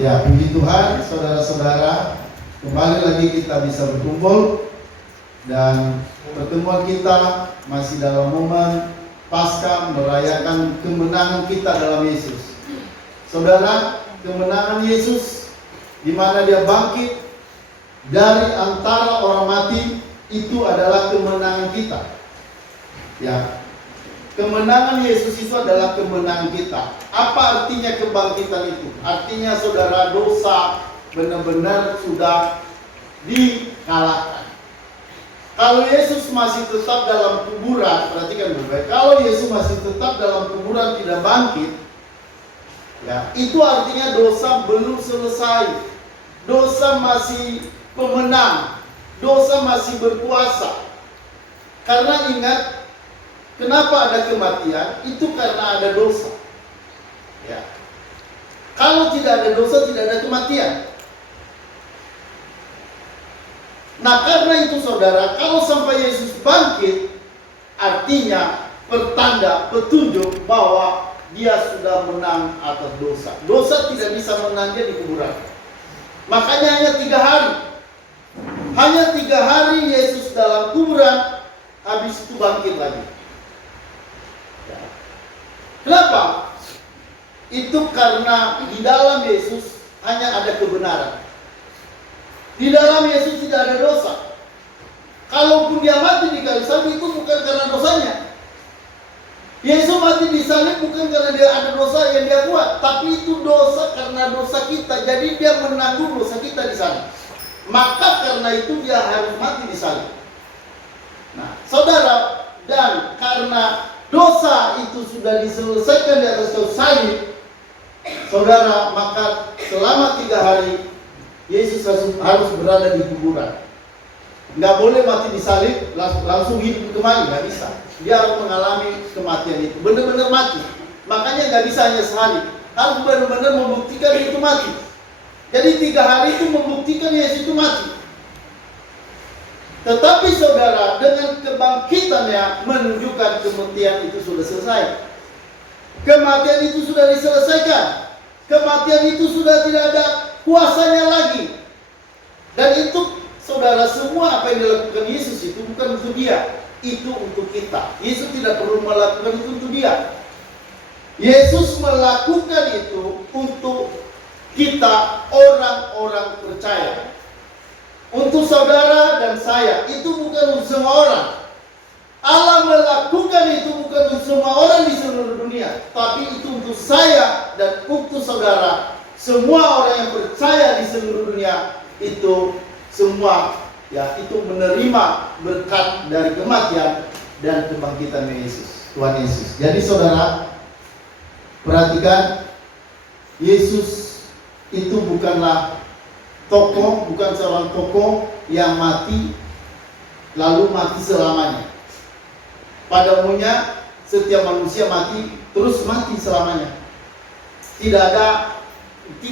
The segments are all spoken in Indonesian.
Ya, puji Tuhan, saudara-saudara, kembali lagi kita bisa berkumpul dan pertemuan kita masih dalam momen Paskah merayakan kemenangan kita dalam Yesus. Saudara, kemenangan Yesus di mana dia bangkit dari antara orang mati itu adalah kemenangan kita. Ya. Kemenangan Yesus itu adalah kemenangan kita. Apa artinya kebangkitan itu? Artinya saudara, dosa benar-benar sudah dikalahkan. Kalau Yesus masih tetap dalam kuburan, perhatikan baik-baik. Kalau Yesus masih tetap dalam kuburan tidak bangkit, ya, itu artinya dosa belum selesai. Dosa masih pemenang. Dosa masih berkuasa. Karena ingat, kenapa ada kematian? Itu karena ada dosa. Ya. Kalau tidak ada dosa, tidak ada kematian. Nah, karena itu saudara, kalau sampai Yesus bangkit, artinya pertanda, petunjuk bahwa dia sudah menang atas dosa. Dosa tidak bisa menang dia di kuburan. Makanya hanya 3 hari. Hanya 3 hari Yesus dalam kuburan, habis itu bangkit lagi. Kenapa? Itu karena di dalam Yesus hanya ada kebenaran. Di dalam Yesus tidak ada dosa. Kalaupun dia mati di kayu salib itu bukan karena dosanya. Yesus mati di salib bukan karena dia ada dosa yang dia buat, tapi itu dosa karena dosa kita. Jadi dia menanggung dosa kita di sana. Maka karena itu dia harus mati di salib. Nah, saudara, dan karena dosa itu sudah diselesaikan di atas kayu salib, saudara, maka selama 3 hari Yesus harus berada di kuburan. Nggak boleh mati di salib langsung hidup kembali, nggak bisa. Dia harus mengalami kematian itu, benar-benar mati. Makanya nggak bisa hanya sehari, harus benar-benar membuktikan itu mati. Jadi 3 hari itu membuktikan Yesus itu mati. Tetapi saudara, dengan kebangkitannya menunjukkan kematian itu sudah selesai. Kematian itu sudah diselesaikan. Kematian itu sudah tidak ada kuasanya lagi. Dan itu saudara, semua apa yang dilakukan Yesus itu bukan untuk dia, itu untuk kita. Yesus tidak perlu melakukan itu untuk dia. Yesus melakukan itu untuk kita, orang-orang percaya. Untuk saudara dan saya, itu bukan untuk semua orang. Allah melakukan itu bukan untuk semua orang di seluruh dunia, tapi itu untuk saya dan untuk saudara. Semua orang yang percaya di seluruh dunia itu semua, ya, itu menerima berkat dari kematian dan kebangkitan Yesus, Tuhan Yesus. Jadi saudara, perhatikan, Yesus itu bukanlah tokoh, bukan seorang tokoh yang mati lalu mati selamanya. Pada umumnya setiap manusia mati terus mati selamanya. Tidak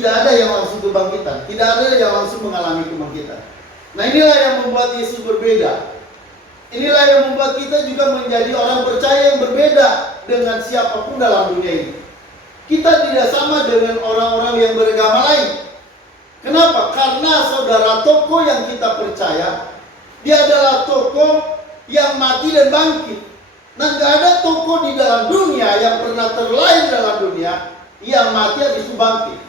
ada yang langsung kebangkitan, tidak ada yang langsung mengalami kebangkitan. Nah, inilah yang membuat Yesus berbeda. Inilah yang membuat kita juga menjadi orang percaya yang berbeda dengan siapapun dalam dunia ini. Kita tidak sama dengan orang-orang yang beragama lain. Kenapa? Karena saudara, tokoh yang kita percaya, dia adalah tokoh yang mati dan bangkit. Nah, nggak ada tokoh di dalam dunia yang pernah terlahir dalam dunia yang mati habis itu bangkit.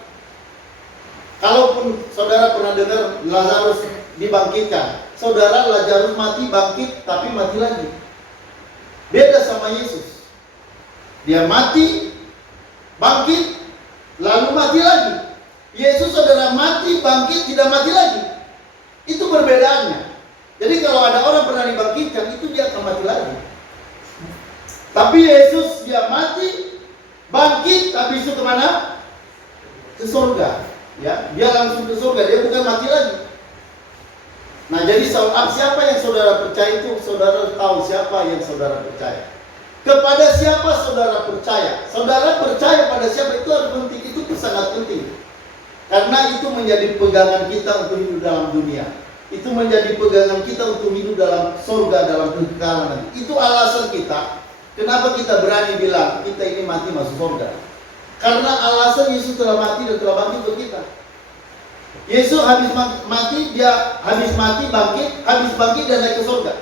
Kalaupun saudara pernah dengar Lazarus dibangkitkan, saudara, Lazarus mati bangkit tapi mati lagi. Beda sama Yesus. Dia mati, bangkit, lalu mati lagi. Yesus saudara mati, bangkit, tidak mati lagi. Itu perbedaannya. Jadi kalau ada orang pernah dibangkitkan, itu dia akan mati lagi. Tapi Yesus dia mati, bangkit, tapi itu kemana? Ke surga. Ya, dia langsung ke surga, dia bukan mati lagi. Nah, jadi siapa yang saudara percaya itu, saudara tahu siapa yang saudara percaya. Kepada siapa saudara percaya? Saudara percaya pada siapa itu harus penting, itu sangat penting. Karena itu menjadi pegangan kita untuk hidup dalam dunia. Itu menjadi pegangan kita untuk hidup dalam surga, dalam kekekalan. Itu alasan kita kenapa kita berani bilang kita ini mati masuk surga. Karena alasan Yesus telah mati dan telah bangkit untuk kita. Yesus habis mati, dia habis mati bangkit, habis bangkit dan naik ke surga.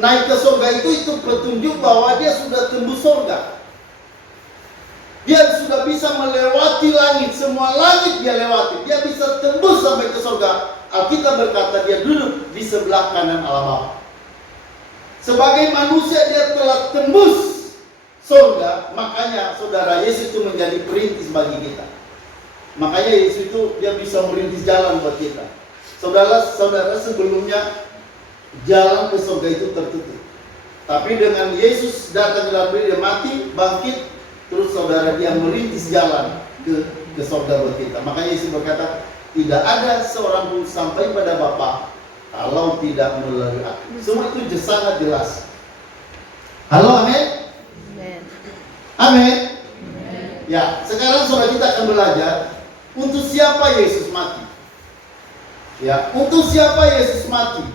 Naik ke surga itu petunjuk bahwa dia sudah tembus surga. Dia sudah bisa melewati langit, semua langit dia lewati. Dia bisa tembus sampai ke surga. Alkitab berkata dia duduk di sebelah kanan Allah Bapa. Sebagai manusia dia telah tembus surga, makanya saudara Yesus itu menjadi perintis bagi kita. Makanya Yesus itu dia bisa merintis jalan buat kita. Saudara sebelumnya jalan ke surga itu tertutup. Tapi dengan Yesus datang dalam diri, dia mati, bangkit, terus saudara dia merintis jalan ke surga buat kita. Makanya Yesus berkata, tidak ada seorang pun sampai pada Bapa kalau tidak melalui aku. Semua itu sangat jelas. Halo, amin? Amin. Ya, sekarang saudara kita akan belajar untuk siapa Yesus mati. Ya, untuk siapa Yesus mati?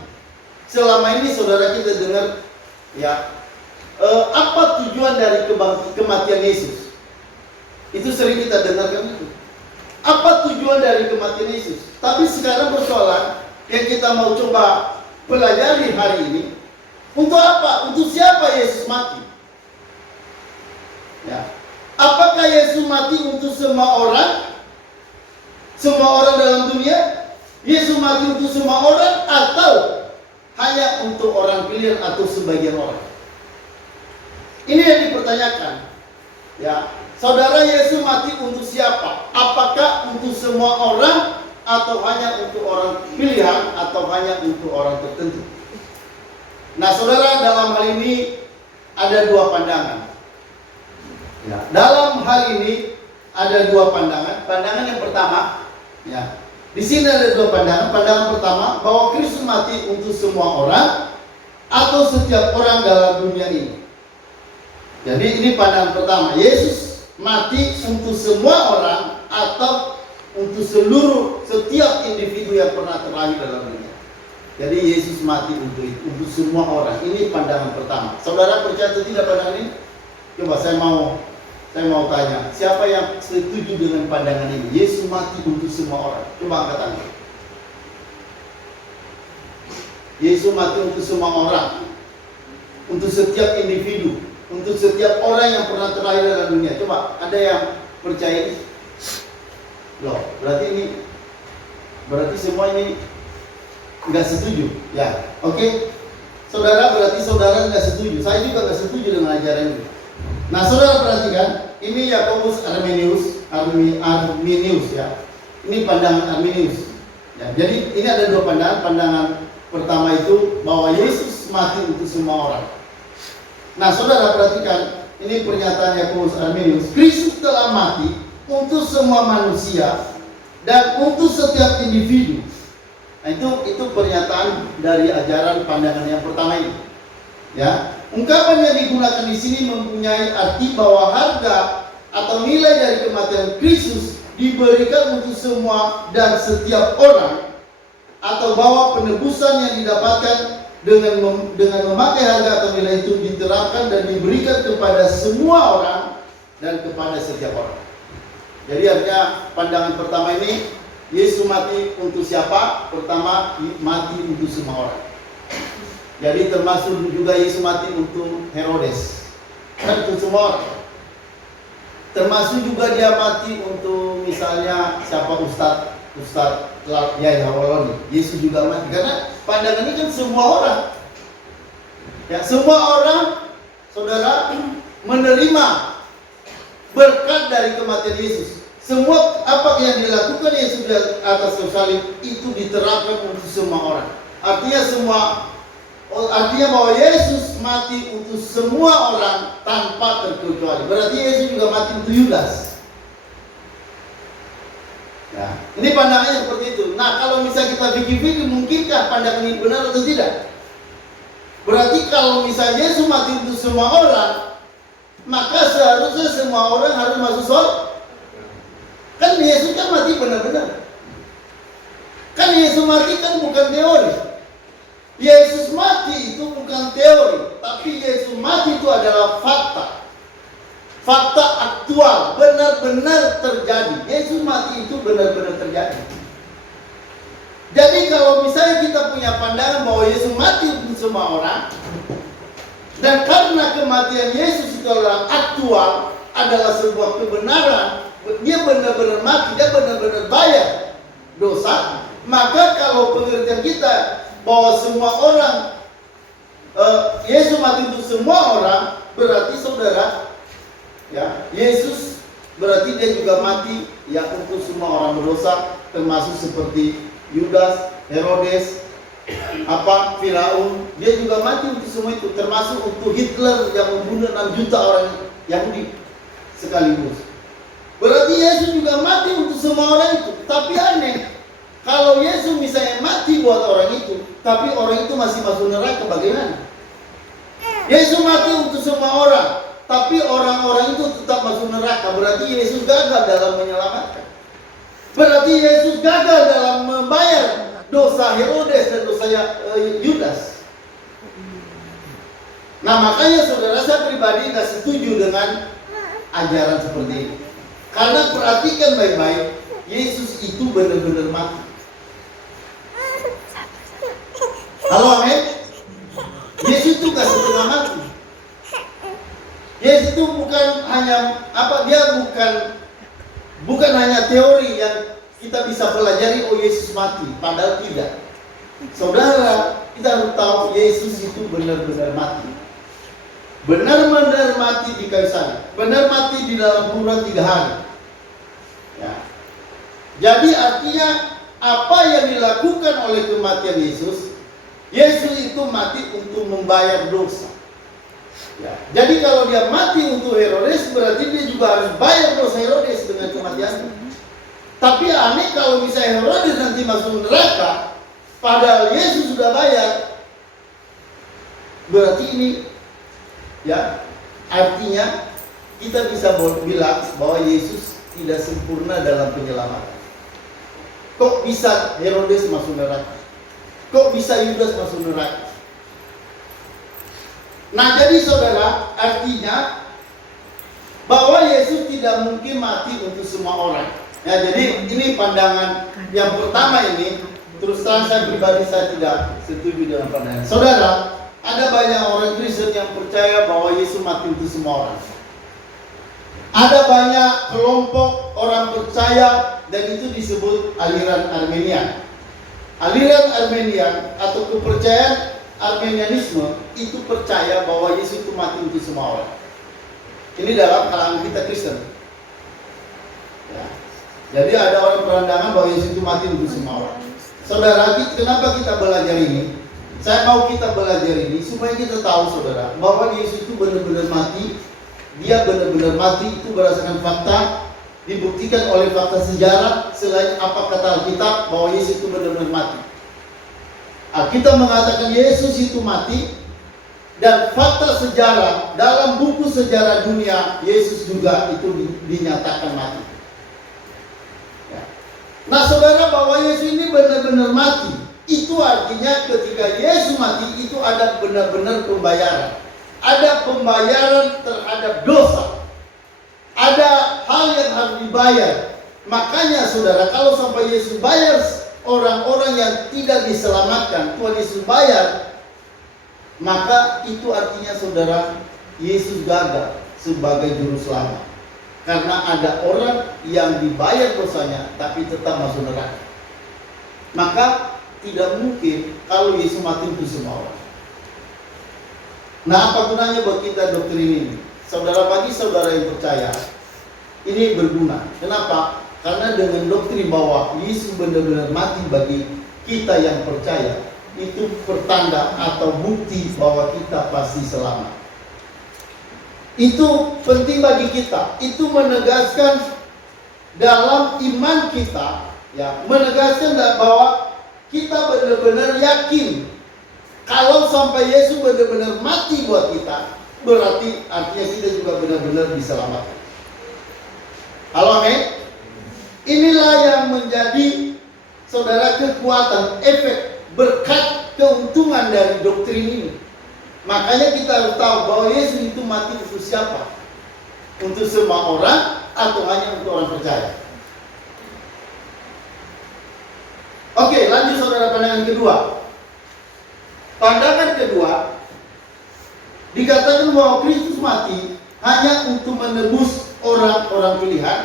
Selama ini saudara kita dengar, ya, apa tujuan dari kematian Yesus? Itu sering kita dengarkan itu. Apa tujuan dari kematian Yesus? Tapi sekarang persoalan yang kita mau coba pelajari hari ini, untuk apa? Untuk siapa Yesus mati? Ya. Apakah Yesus mati untuk semua orang? Semua orang dalam dunia? Yesus mati untuk semua orang atau hanya untuk orang pilihan atau sebagian orang? Ini yang dipertanyakan. Ya, saudara, Yesus mati untuk siapa? Apakah untuk semua orang atau hanya untuk orang pilihan atau hanya untuk orang tertentu? Nah, saudara, dalam hal ini ada dua pandangan. Ya, dalam hal ini ada dua pandangan. Pandangan yang pertama, ya, di sini ada dua pandangan. Pandangan pertama bahwa Kristus mati untuk semua orang atau setiap orang dalam dunia ini. Jadi ini pandangan pertama, Yesus mati untuk semua orang atau untuk setiap individu yang pernah terlahir dalam dunia. Jadi Yesus mati untuk semua orang. Ini pandangan pertama. Saudara percaya atau tidak pandangan ini? Coba saya mau tanya, siapa yang setuju dengan pandangan ini? Yesus mati untuk semua orang. Coba angkat tangan. Yesus mati untuk semua orang, untuk setiap individu, untuk setiap orang yang pernah terlahir dalam dunia. Coba, ada yang percaya ini? Loh, berarti semua ini nggak setuju, ya? Oke, saudara, berarti saudara nggak setuju. Saya juga nggak setuju dengan ajaran ini. Nah, saudara perhatikan, ini Yakobus Arminius, ya. Ini pandangan Arminius. Ya, jadi ini ada dua pandangan. Pandangan pertama itu bahwa Yesus mati untuk semua orang. Nah, saudara perhatikan, ini pernyataan Yakobus Arminius. Kristus telah mati untuk semua manusia dan untuk setiap individu. Nah, itu pernyataan dari ajaran pandangan yang pertama ini. Ya, ungkapan yang digunakan di sini mempunyai arti bahwa harga atau nilai dari kematian Kristus diberikan untuk semua dan setiap orang, atau bahwa penebusan yang didapatkan dengan memakai harga atau nilai itu diterapkan dan diberikan kepada semua orang dan kepada setiap orang. Jadi artinya pandangan pertama ini, Yesus mati untuk siapa? Pertama, mati untuk semua orang. Jadi termasuk juga Yesus mati untuk Herodes, kan untuk semua orang. Termasuk juga dia mati untuk misalnya siapa Ustadz Yahya Waloni. Yesus juga mati karena pandangan ini kan semua orang. Ya, semua orang, saudara, menerima berkat dari kematian Yesus. Semua apa yang dilakukan Yesus di atas kayu salib itu diterapkan untuk semua orang. Artinya bahwa Yesus mati untuk semua orang tanpa terkecuali. Berarti Yesus juga mati untuk Yudas. Ya, ini pandangannya seperti itu. Nah, kalau misalnya kita pikir-pikir, mungkinkah pandangan ini benar atau tidak? Berarti kalau misalnya Yesus mati untuk semua orang, maka seharusnya semua orang harus masuk surga. Kan Yesus kan mati benar-benar. Kan Yesus mati kan bukan teori. Yesus mati itu bukan teori, tapi Yesus mati itu adalah fakta. Fakta aktual, benar-benar terjadi. Yesus mati itu benar-benar terjadi. kalau misalnya kita punya pandangan bahwa Yesus mati untuk semua orang, dan karena kematian Yesus itu adalah aktual, adalah sebuah kebenaran, dia benar-benar mati, dia benar-benar bayar dosa, maka kalau pengertian kita bahwa semua orang Yesus mati untuk semua orang, berarti saudara, ya, Yesus berarti dia juga mati ya untuk semua orang berdosa, termasuk seperti Yudas, Herodes, Firaun, dia juga mati untuk semua itu, termasuk untuk Hitler yang membunuh 6 juta orang Yahudi sekaligus. Berarti Yesus juga mati untuk semua orang itu. Tapi aneh, kalau Yesus misalnya mati buat orang itu, tapi orang itu masih masuk neraka, bagaimana? Yesus mati untuk semua orang, tapi orang-orang itu tetap masuk neraka. Berarti Yesus gagal dalam menyelamatkan. Berarti Yesus gagal dalam membayar dosa Herodes dan dosa Yudas. Nah, makanya saudara, saya pribadi tidak setuju dengan ajaran seperti ini. Karena perhatikan baik-baik, Yesus itu benar-benar mati. Halo, amin. Yesus itu gak setengah mati. Yesus itu bukan hanya dia bukan hanya teori yang kita bisa pelajari, oh Yesus mati, padahal tidak. Saudara, kita harus tahu Yesus itu benar-benar mati. Benar-benar mati di kayu salib. Benar mati di dalam kurun 3 hari. Ya. Jadi artinya apa yang dilakukan oleh kematian Yesus, Yesus itu mati untuk membayar dosa. Ya. Jadi kalau dia mati untuk Herodes, berarti dia juga harus bayar dosa Herodes dengan kematiannya. Tapi aneh kalau misalnya Herodes nanti masuk neraka, padahal Yesus sudah bayar, berarti ini, ya, artinya kita bisa bilang bahwa Yesus tidak sempurna dalam penyelamatan. Kok bisa Herodes masuk neraka? Kok bisa Yudas masuk neraka? Nah, jadi saudara, artinya bahwa Yesus tidak mungkin mati untuk semua orang. Ya, jadi ini pandangan yang pertama ini. Terus terang saya pribadi, saya tidak setuju dengan pandangan. Saudara, ada banyak orang Kristen yang percaya bahwa Yesus mati untuk semua orang. Ada banyak kelompok orang percaya, dan itu disebut aliran Armenian. Aliran Armenian atau kepercayaan Armenianisme itu percaya bahwa Yesus itu mati untuk semua orang. Ini dalam kalangan kita Kristen. Ya. Jadi ada orang berandangan bahwa Yesus itu mati untuk semua orang. Saudara, kenapa kita belajar ini? Saya mau kita belajar ini supaya kita tahu, saudara, bahwa Yesus itu benar-benar mati. Dia benar-benar mati itu berdasarkan fakta, dibuktikan oleh fakta sejarah. Selain apa kata Alkitab bahwa Yesus itu benar-benar mati. Alkitab mengatakan Yesus itu mati, dan fakta sejarah dalam buku sejarah dunia, Yesus juga itu dinyatakan mati. Ya. Nah, saudara, bahwa Yesus ini benar-benar mati, itu artinya ketika Yesus mati itu ada benar-benar pembayaran. Ada pembayaran terhadap dosa. Ada hal yang harus dibayar. Makanya saudara, kalau sampai Yesus bayar orang-orang yang tidak diselamatkan, Tuhan Yesus bayar, maka itu artinya saudara, Yesus gagal sebagai juru selamat. Karena ada orang yang dibayar dosanya tapi tetap masuk neraka. Maka tidak mungkin kalau Yesus mati untuk semua orang. Nah, apa gunanya buat kita doktrin ini? Saudara, bagi saudara yang percaya, ini berguna. Kenapa? Karena dengan doktrin bahwa Yesus benar-benar mati bagi kita yang percaya, itu pertanda atau bukti bahwa kita pasti selamat. Itu penting bagi kita. Itu menegaskan dalam iman kita, ya, menegaskan bahwa kita benar-benar yakin kalau sampai Yesus benar-benar mati buat kita, berarti artinya kita juga benar-benar diselamatkan. Halo, amin. Inilah yang menjadi saudara kekuatan, efek, berkat, keuntungan dari doktrin ini. Makanya kita harus tahu bahwa Yesus itu mati untuk siapa? Untuk semua orang atau hanya untuk orang percaya? Oke, lanjut saudara. pandangan kedua. Pandangan kedua dikatakan bahwa Kristus mati hanya untuk menebus orang-orang pilihan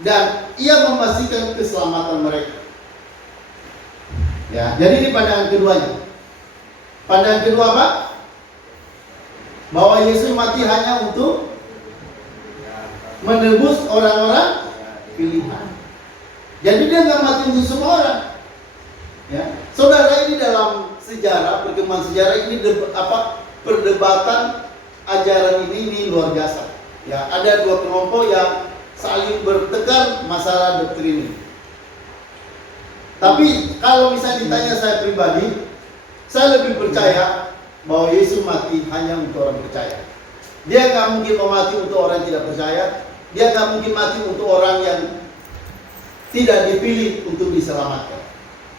dan ia memastikan keselamatan mereka. Ya, jadi ini pandangan keduanya. Pandangan kedua apa? Bahwa Yesus mati hanya untuk menebus orang-orang pilihan. Jadi dia nggak mati untuk semua orang. Ya, saudara, ini dalam sejarah, perkembangan sejarah ini perdebatan ajaran ini luar biasa. Ya, ada dua kelompok yang saling bertengkar masalah doktrin ini. Tapi kalau misalnya ditanya saya pribadi, saya lebih percaya bahwa Yesus mati hanya untuk orang percaya. Dia nggak mungkin mati untuk orang yang tidak percaya. Dia nggak mungkin mati untuk orang yang tidak dipilih untuk diselamatkan.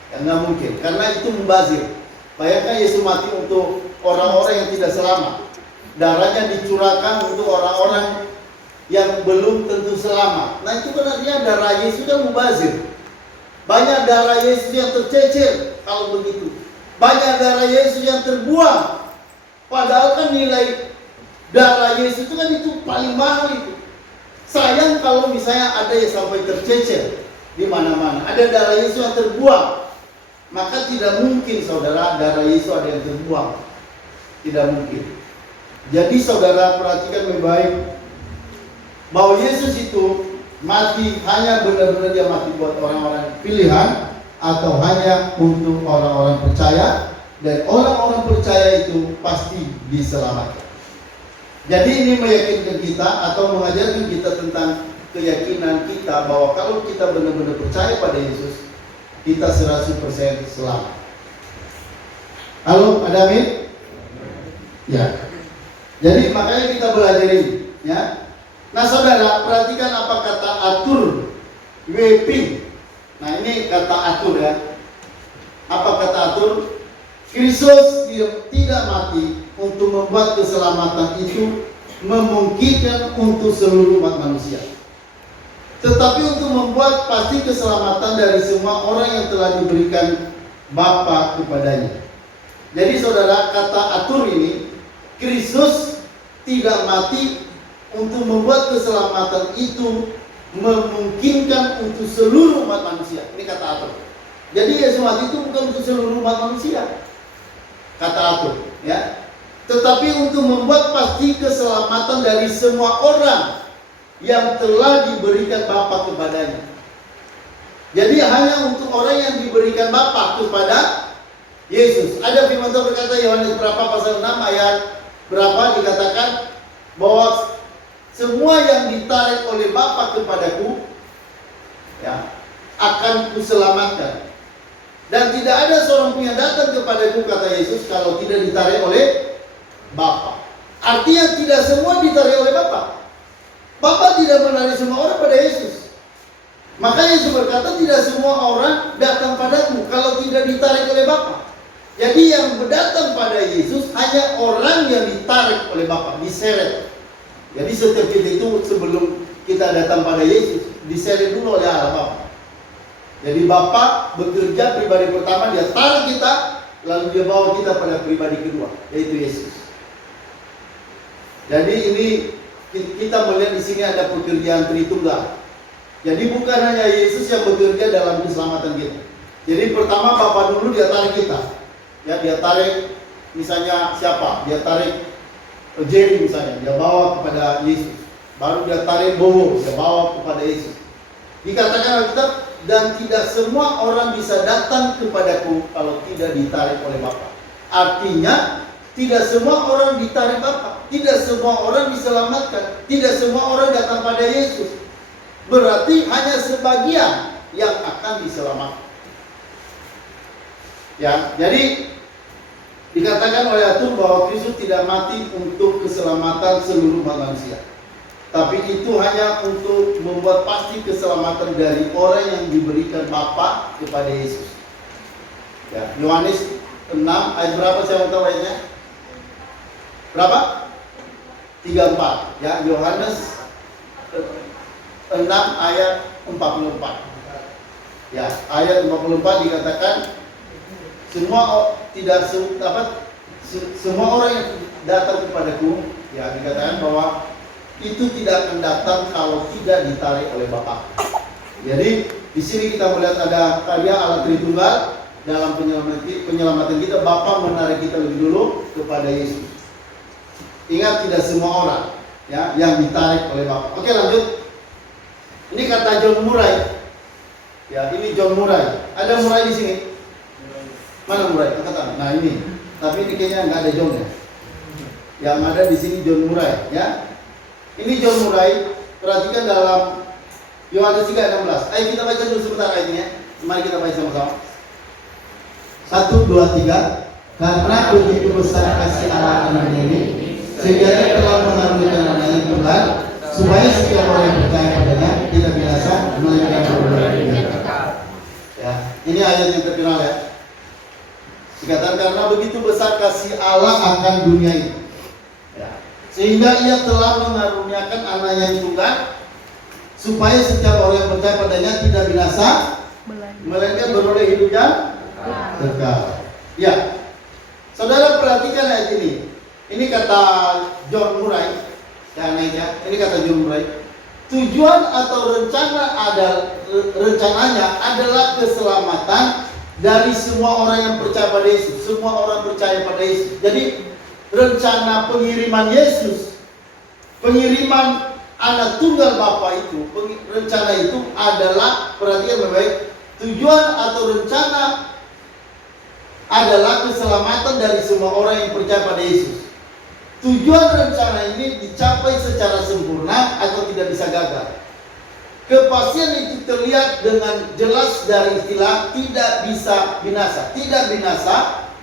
Ya, nggak mungkin, karena itu membazir. Bayangkan Yesus mati untuk orang-orang yang tidak selamat. Darahnya dicurahkan untuk orang-orang yang belum tentu selamat. Nah, itu kan artinya darah Yesus kan mubazir. Banyak darah Yesus yang tercecer kalau begitu. Banyak darah Yesus yang terbuang. Padahal kan nilai darah Yesus itu kan itu paling mahal itu. Sayang kalau misalnya ada yang sampai tercecer di mana-mana. Ada darah Yesus yang terbuang. Maka tidak mungkin saudara darah Yesus ada yang terbuang. Tidak mungkin. Jadi saudara perhatikan baik-baik bahwa Yesus itu mati hanya benar-benar dia mati buat orang-orang pilihan atau hanya untuk orang-orang percaya, dan orang-orang percaya itu pasti diselamatkan. Jadi ini meyakinkan kita atau mengajarkan kita tentang keyakinan kita bahwa kalau kita benar-benar percaya pada Yesus, kita 100% selamat. Halo, ada amin? Ya. Jadi makanya kita belajar ini, ya. Nah, saudara, perhatikan apa kata atur weeping. Nah, ini kata atur ya. Apa kata atur? Kristus tidak mati untuk membuat keselamatan itu memungkinkan untuk seluruh umat manusia, tetapi untuk membuat pasti keselamatan dari semua orang yang telah diberikan Bapa kepadanya. Jadi saudara, kata atur ini, Kristus tidak mati untuk membuat keselamatan itu memungkinkan untuk seluruh umat manusia. Ini kata atur. Jadi Yesus mati itu bukan untuk seluruh umat manusia, kata atur, ya. Tetapi untuk membuat pasti keselamatan dari semua orang yang telah diberikan Bapa kepadanya. Jadi hanya untuk orang yang diberikan Bapa kepada Yesus. Ada firman Tuhan berkata, Yohanes berapa pasal 6 ayat berapa, dikatakan bahwa semua yang ditarik oleh Bapa kepadaku, ya, akan kuselamatkan. Dan tidak ada seorang pun yang datang kepadaku, kata Yesus, kalau tidak ditarik oleh Bapa. Artinya tidak semua ditarik oleh Bapa. Bapa tidak menarik semua orang pada Yesus. Makanya Yesus berkata, tidak semua orang datang padaku kalau tidak ditarik oleh Bapa. Jadi yang datang pada Yesus hanya orang yang ditarik oleh Bapa, diseret. Jadi setiap kita itu sebelum kita datang pada Yesus, diseret dulu oleh Allah Bapa. Jadi Bapa bekerja pribadi pertama, dia tarik kita, lalu dia bawa kita pada pribadi kedua, yaitu Yesus. Jadi ini kita melihat di sini ada pekerjaan Tritunggal. Jadi bukan hanya Yesus yang bekerja dalam keselamatan kita. Jadi pertama Bapa dulu dia tarik kita. Ya, dia tarik misalnya siapa? Dia tarik Jerry misalnya, dia bawa kepada Yesus. Baru dia tarik Bowo, dia bawa kepada Yesus. Dikatakan Alkitab, dan tidak semua orang bisa datang kepadaku kalau tidak ditarik oleh Bapa. Artinya tidak semua orang ditarik Bapa, tidak semua orang diselamatkan, tidak semua orang datang pada Yesus. Berarti hanya sebagian yang akan diselamatkan. Ya, jadi dikatakan oleh Atur bahwa Kristus tidak mati untuk keselamatan seluruh manusia, tapi itu hanya untuk membuat pasti keselamatan dari orang yang diberikan Bapa kepada Yesus. Ya, Yohanes 6 ayat berapa saya tahu ayatnya? Berapa? 34. Ya, Yohanes 6 ayat 44. Ya, ayat 44 dikatakan semua orang yang datang kepadaku, ya dikatakan bahwa itu tidak akan datang kalau tidak ditarik oleh Bapa. Jadi di sini kita melihat ada karya Allah Tritunggal dalam penyelamatan kita. Bapa menarik kita lebih dulu kepada Yesus. Ingat, tidak semua orang ya yang ditarik oleh Bapa. Oke, lanjut. Ini kata John Murray. Ya, ini John Murray. Ada Murray di sini? Mana Murray? Angkat tangan. Nah ini. Tapi ini kayaknya nggak ada John ya. Yang ada di sini John Murray, ya. Ini John Murray, perhatikan dalam Yohanes 3:16. Ayo kita baca dulu sebentar ayatnya. Mari kita baca sama-sama. 1, 2, 3. Karena begitu besar kasih Allah anaknya ini, sehingga Dia telah mengaruniakan anaknya Tuhan, supaya setiap orang yang percaya padanya tidak binasa, melainkan beroleh hidup kekal. Ya, ini ayat yang terkenal ya. Dikatakan karena begitu besar kasih Allah akan dunia ini, ya, sehingga Ia telah mengaruniakan anaknya yang tunggal, supaya setiap orang yang percaya padanya tidak binasa, melainkan beroleh hidup yang kekal. Ya, saudara perhatikan ayat ini. Ini kata John Murray. Ini kata John Murray. Tujuan atau rencananya adalah keselamatan dari semua orang yang percaya pada Yesus. Semua orang percaya pada Yesus. Jadi rencana pengiriman Yesus, pengiriman anak tunggal Bapa itu, rencana itu adalah, perhatikan baik-baik, tujuan atau rencana adalah keselamatan dari semua orang yang percaya pada Yesus. Tujuan rencana ini dicapai secara sempurna atau tidak bisa gagal. Kepastian itu terlihat dengan jelas dari istilah tidak bisa binasa. Tidak binasa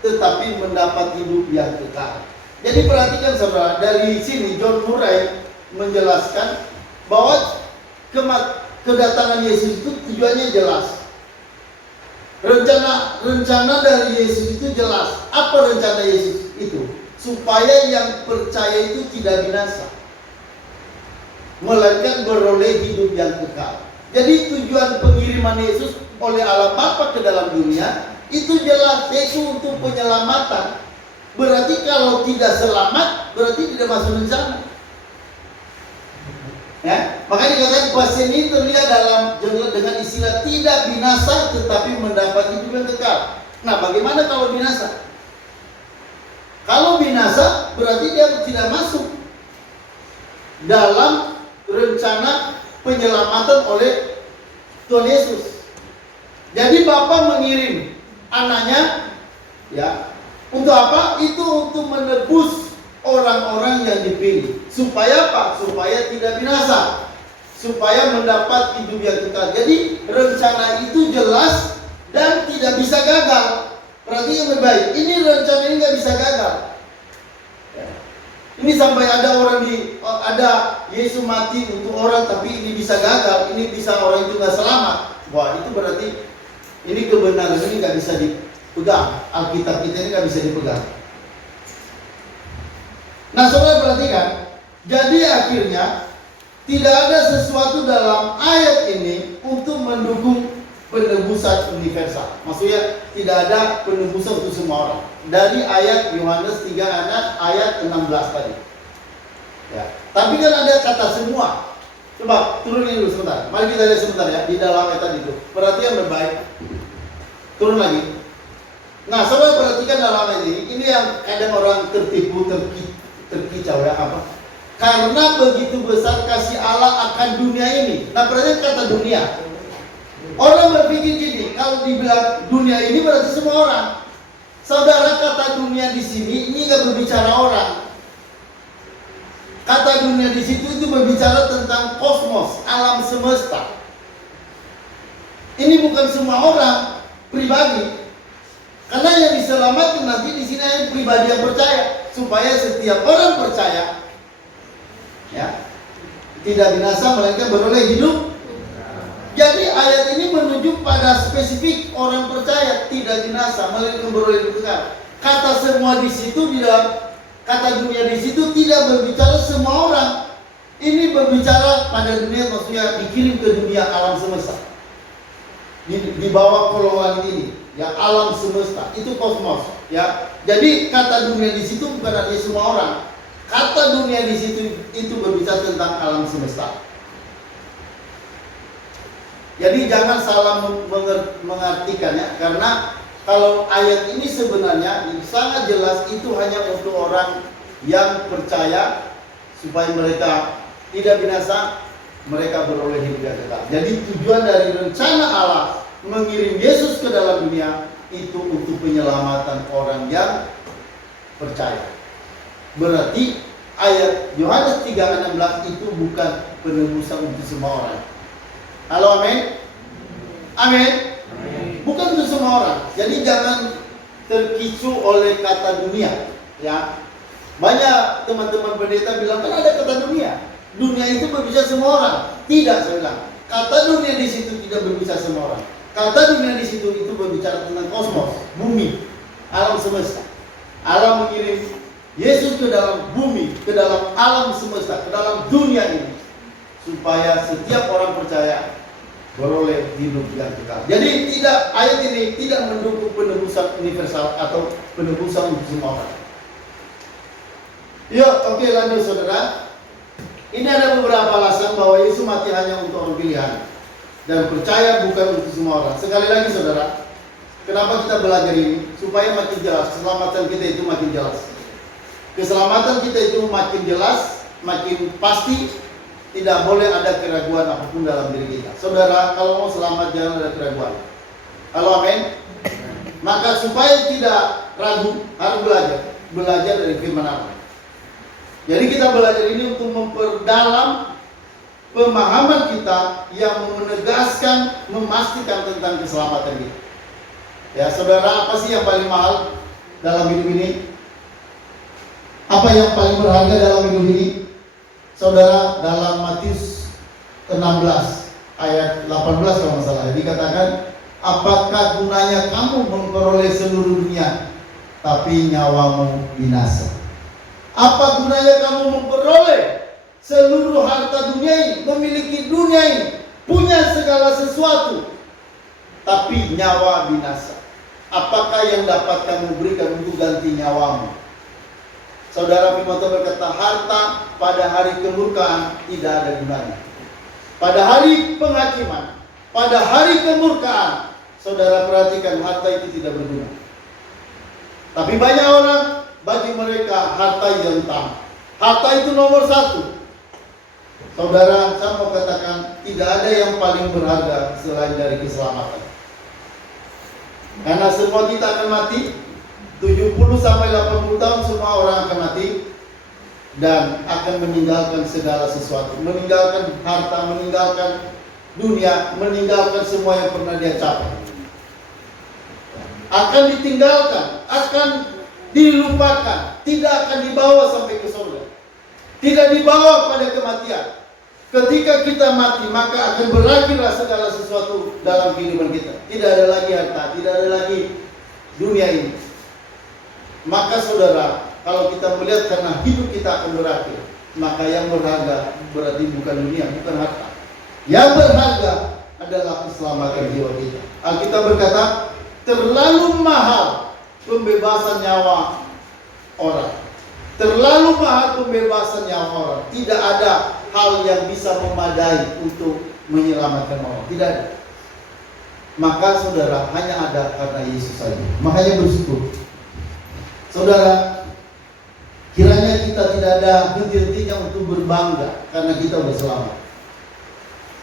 tetapi mendapat hidup yang kekal. Jadi perhatikan saudara, dari sini John Murray menjelaskan bahwa kedatangan Yesus itu tujuannya jelas. Rencana dari Yesus itu jelas. Apa rencana Yesus itu? Supaya yang percaya itu tidak binasa, melainkan beroleh hidup yang kekal. Jadi tujuan pengiriman Yesus oleh Allah Bapa ke dalam dunia itu jelas, yaitu untuk penyelamatan. Berarti kalau tidak selamat, berarti tidak masuk rencana. Ya, makanya dikatakan pasien ini terlihat dengan istilah tidak binasa tetapi mendapat hidup yang kekal. Nah, bagaimana kalau binasa? Kalau binasa berarti dia tidak masuk dalam rencana penyelamatan oleh Tuhan Yesus. Jadi Bapa mengirim anaknya, ya, untuk apa? Itu untuk menebus orang-orang yang dipilih. Supaya apa? Supaya tidak binasa, supaya mendapat hidup yang kekal. Jadi rencana itu jelas dan tidak bisa gagal. Berarti yang terbaik, ini rencana ini nggak bisa gagal. Ini sampai ada Yesus mati untuk orang, tapi ini bisa gagal, ini bisa orang itu nggak selamat. Wah, itu berarti ini kebenaran ini nggak bisa dipegang. Alkitab kita ini nggak bisa dipegang. Nah, saudara perhatikan, jadi akhirnya tidak ada sesuatu dalam ayat ini untuk mendukung penebusan universal. Maksudnya tidak ada penebusan untuk semua orang. Dari ayat Yohanes 3 ayat 16 tadi. Ya. Tapi kan ada kata semua. Coba turunin dulu sebentar. Mari kita lihat sebentar ya di dalam ayat tadi itu. Perhatian baik-baik. Turun lagi. Nah, saudara perhatikan dalam ayat ini yang kadang orang tertipu, terkicau ya apa? Karena begitu besar kasih Allah akan dunia ini. Nah, perhatikan kata dunia. Orang berpikir gini, kalau dibilang dunia ini berarti semua orang. Saudara, kata dunia di sini ini nggak berbicara orang. Kata dunia di situ itu berbicara tentang kosmos, alam semesta. Ini bukan semua orang pribadi. Karena yang diselamatkan nanti di sini ada pribadi yang percaya, supaya setiap orang percaya, ya, tidak binasa melainkan beroleh hidup. Jadi ayat ini menunjuk pada spesifik orang percaya tidak binasa melainkan beroleh hidup kekal. Kata semua di situ di dalam kata dunia di situ tidak berbicara semua orang. Ini berbicara pada dunia, maksudnya dikirim ke dunia alam semesta. di bawah kolongan ini, ya, alam semesta itu kosmos, ya. Jadi kata dunia di situ bukan artinya semua orang. Kata dunia di situ itu berbicara tentang alam semesta. Jadi jangan salah mengartikannya, karena kalau ayat ini sebenarnya sangat jelas itu hanya untuk orang yang percaya supaya mereka tidak binasa, mereka beroleh hidup yang kekal. Jadi tujuan dari rencana Allah mengirim Yesus ke dalam dunia itu untuk penyelamatan orang yang percaya. Berarti ayat Yohanes 3:16 itu bukan penebusan untuk semua orang. Halo, amin? Amin? Bukan untuk semua orang. Jadi jangan terkicu oleh kata dunia, ya. Banyak teman-teman pendeta bilang kan ada kata dunia. Dunia itu berbicara semua orang. Tidak, saya bilang. Kata dunia di situ tidak berbicara semua orang. Kata dunia di situ itu berbicara tentang kosmos, bumi, alam semesta. Allah mengirim Yesus ke dalam bumi, ke dalam alam semesta, ke dalam dunia ini, supaya setiap orang percaya beroleh hidup yang kekal. Jadi ayat ini tidak mendukung penebusan universal atau penebusan untuk semua orang. Yuk, oke, lanjut saudara. Ini ada beberapa alasan bahwa Yesus mati hanya untuk orang pilihan dan percaya bukan untuk semua orang. Sekali lagi saudara, kenapa kita belajar ini? Supaya makin jelas, keselamatan kita itu makin jelas. Keselamatan kita itu makin jelas, makin pasti. Tidak boleh ada keraguan apapun dalam diri kita. Saudara, kalau mau selamat jangan ada keraguan. Halo, amin? Maka supaya tidak ragu, harus belajar dari firman Allah. Jadi kita belajar ini untuk memperdalam pemahaman kita yang menegaskan, memastikan tentang keselamatan kita. Ya, saudara, apa sih yang paling mahal dalam hidup ini? Apa yang paling berharga dalam hidup ini? Saudara, dalam Matius 16 ayat 18 kalau nggak salah, dikatakan, apakah gunanya kamu memperoleh seluruh dunia tapi nyawamu binasa? Apa gunanya kamu memperoleh seluruh harta dunia ini, memiliki dunia ini, punya segala sesuatu, tapi nyawa binasa? Apakah yang dapat kamu berikan untuk ganti nyawamu? Saudara, firman Tuhan berkata, harta pada hari kemurkaan tidak ada gunanya. Pada hari penghakiman, pada hari kemurkaan, saudara perhatikan, harta itu tidak berguna. Tapi banyak orang, bagi mereka harta yang utama. Harta itu nomor satu. Saudara, saya mau katakan, tidak ada yang paling berharga selain dari keselamatan. Karena semua kita akan mati. 70 sampai 80 tahun semua orang akan mati dan akan meninggalkan segala sesuatu, meninggalkan harta, meninggalkan dunia, meninggalkan semua yang pernah dia capai. Akan ditinggalkan, akan dilupakan, tidak akan dibawa sampai ke surga, tidak dibawa pada kematian. Ketika kita mati, maka akan berakhirlah segala sesuatu dalam kehidupan kita. Tidak ada lagi harta, tidak ada lagi dunia ini. Maka saudara, kalau kita melihat karena hidup kita akan berakhir, maka yang berharga berarti bukan dunia, bukan harta. Yang berharga adalah keselamatan jiwa kita. Alkitab berkata, terlalu mahal pembebasan nyawa orang. Terlalu mahal pembebasan nyawa orang. Tidak ada hal yang bisa memadai untuk menyelamatkan orang. Tidak ada. Maka saudara, hanya ada karena Yesus saja. Makanya bersyukur. Saudara, kiranya kita tidak ada henti-hentinya untuk berbangga karena kita sudah selamat.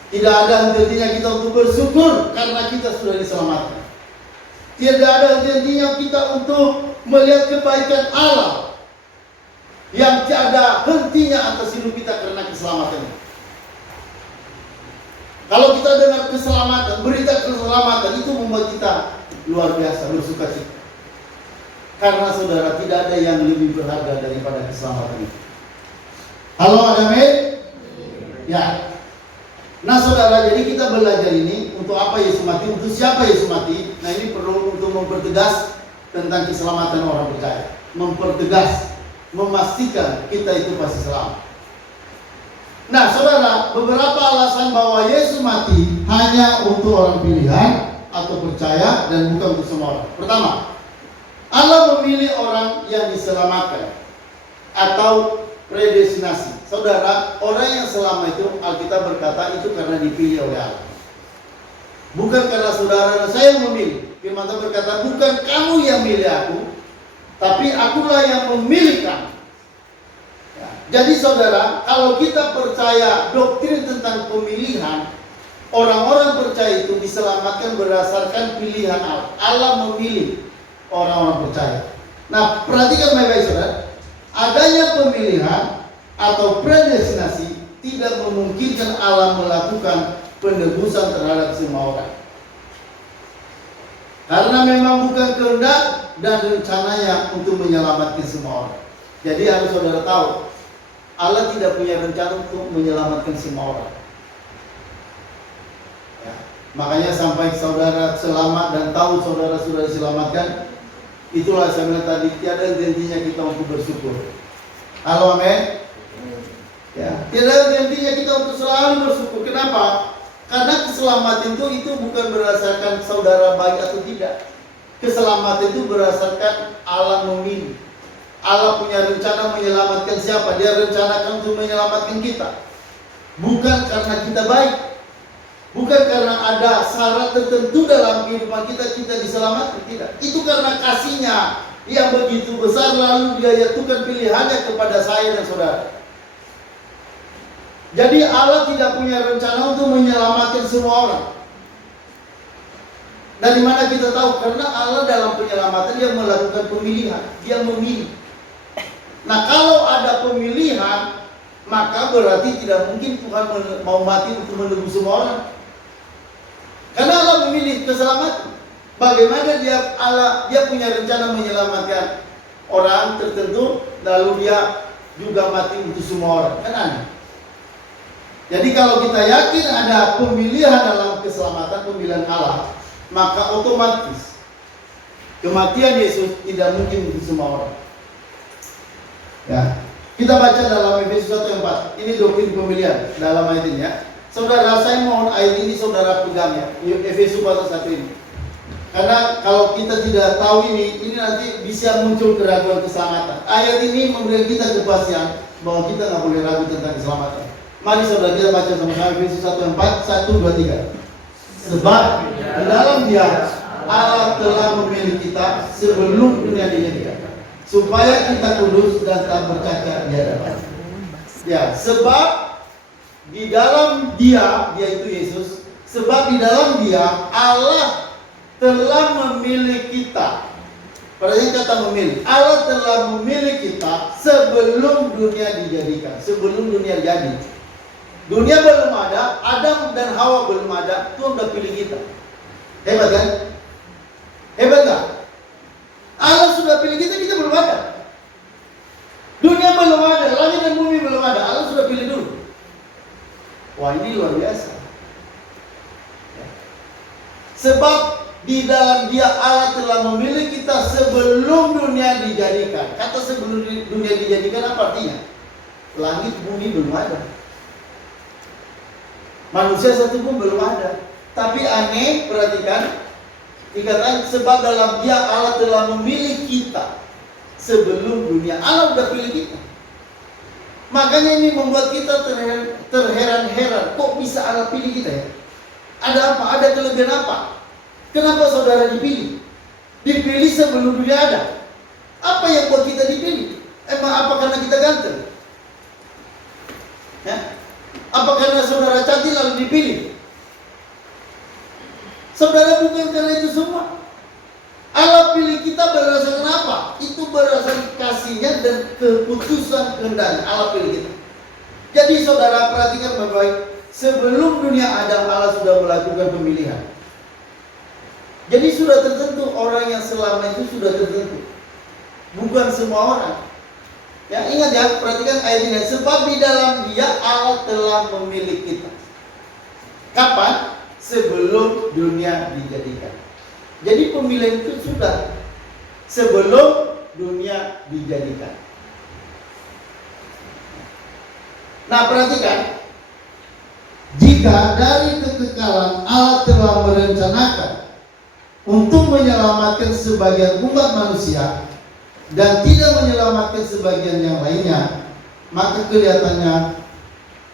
Tidak ada henti-hentinya kita untuk bersyukur karena kita sudah diselamatkan. Tidak ada henti-hentinya kita untuk melihat kebaikan Allah yang tiada hentinya atas hidup kita karena keselamatan. Kalau kita dengar keselamatan, berita keselamatan, itu membuat kita luar biasa bersuka cita. Karena saudara, tidak ada yang lebih berharga daripada keselamatan itu. Halo, ada amin? Ya. Nah saudara, jadi kita belajar ini untuk apa Yesus mati, untuk siapa Yesus mati. Nah ini perlu untuk mempertegas tentang keselamatan orang percaya. Mempertegas, memastikan kita itu pasti selamat. Nah saudara, beberapa alasan bahwa Yesus mati hanya untuk orang pilihan atau percaya dan bukan untuk semua orang. Pertama, Allah memilih orang yang diselamatkan atau predestinasi. Saudara, orang yang selamat itu Alkitab berkata itu karena dipilih oleh Allah. Bukan karena saudara dan saya yang memilih. Firman Tuhan berkata, bukan kamu yang milih aku, tapi akulah yang memilih kamu. Ya. Jadi saudara, kalau kita percaya doktrin tentang pemilihan, orang-orang percaya itu diselamatkan berdasarkan pilihan Allah. Allah memilih orang-orang percaya. Nah, perhatikan baik-baik saudara. Adanya pemilihan atau predestinasi tidak memungkinkan Allah melakukan penebusan terhadap semua orang. Karena memang bukan kehendak dan rencananya untuk menyelamatkan semua orang. Jadi harus saudara tahu, Allah tidak punya rencana untuk menyelamatkan semua orang. Ya. Makanya sampai saudara selamat dan tahu saudara sudah diselamatkan, itulah saya bilang tadi, tiada hentinya kita untuk bersyukur. Halo, amin. Ya, tiada hentinya kita untuk selalu bersyukur. Kenapa? Karena keselamatan itu bukan berdasarkan saudara baik atau tidak. Keselamatan itu berdasarkan Allah memilih. Allah punya rencana menyelamatkan siapa? Dia rencanakan untuk menyelamatkan kita. Bukan karena kita baik. Bukan karena ada syarat tertentu dalam kehidupan kita diselamatkan. Tidak. Itu karena kasihnya yang begitu besar, lalu dia jatuhkan pilihannya kepada saya dan saudara. Jadi Allah tidak punya rencana untuk menyelamatkan semua orang. Dari mana kita tahu? Karena Allah dalam penyelamatan dia melakukan pemilihan. Dia memilih. Nah, kalau ada pemilihan, maka berarti tidak mungkin Tuhan mau mati untuk menebus semua orang. Karena Allah memilih keselamatan. Bagaimana dia punya rencana menyelamatkan orang tertentu, lalu dia juga mati untuk semua orang. Kan aneh. Jadi kalau kita yakin ada pemilihan dalam keselamatan, pemilihan Allah, maka otomatis kematian Yesus tidak mungkin untuk semua orang. Ya, kita baca dalam Efesus 1:4. Ini doktrin pemilihan dalam ayat ini ya. Saudara, saya mohon ayat ini saudara pegang ya, Efesus pasal 1 ini. Karena kalau kita tidak tahu ini nanti bisa muncul keraguan keselamatan. Ayat ini memberi kita kepastian bahwa kita nggak boleh ragu tentang keselamatan. Mari saudara kita baca sama-sama Efesus 1:4, 1, 2, 3. Sebab di dalam Dia Allah telah memilih kita sebelum dunia dijadikan, supaya kita kudus dan tak bercacat di hadapan. Ya, sebab di dalam Dia, yaitu Yesus, sebab di dalam Dia Allah telah memilih kita. Perhatikan kata memilih. Allah telah memilih kita sebelum dunia dijadikan, sebelum dunia jadi. Dunia belum ada, Adam dan Hawa belum ada, Tuhan sudah pilih kita. Hebat kan? Hebat kan? Allah sudah pilih kita, kita belum ada. Dunia belum ada, langit dan bumi belum ada, Allah sudah pilih dulu. Wah, ini luar biasa. Sebab di dalam Dia Allah telah memilih kita sebelum dunia dijadikan. Kata sebelum dunia dijadikan apa artinya? Langit bumi belum ada. Manusia satu pun belum ada. Tapi aneh, perhatikan, dikatakan sebab dalam Dia Allah telah memilih kita sebelum dunia. Allah sudah pilih kita. Makanya ini membuat kita terheran-heran. Kok bisa Allah pilih kita ya? Ada apa? Ada kelebihan apa? Kenapa saudara dipilih? Dipilih sebelum dunia ada. Apa yang buat kita dipilih? Emang apa karena kita ganteng? Ya? Apa karena saudara cantik lalu dipilih? Saudara, bukan karena itu semua. Allah pilih kita berdasarkan apa? Itu berdasarkan kasihnya dan keputusan kehendaknya. Allah pilih kita. Jadi saudara perhatikan baik-baik. Sebelum dunia ada, Allah sudah melakukan pemilihan. Jadi sudah tertentu orang yang selamat itu sudah tertentu. Bukan semua orang. Ya, ingat ya, perhatikan ayat ini. Sebab di dalam Dia Allah telah memilih kita. Kapan? Sebelum dunia dijadikan. Jadi pemilihan itu sudah sebelum dunia dijadikan. Nah, perhatikan. Jika dari kekekalan Allah telah merencanakan untuk menyelamatkan sebagian umat manusia dan tidak menyelamatkan sebagian yang lainnya, maka kelihatannya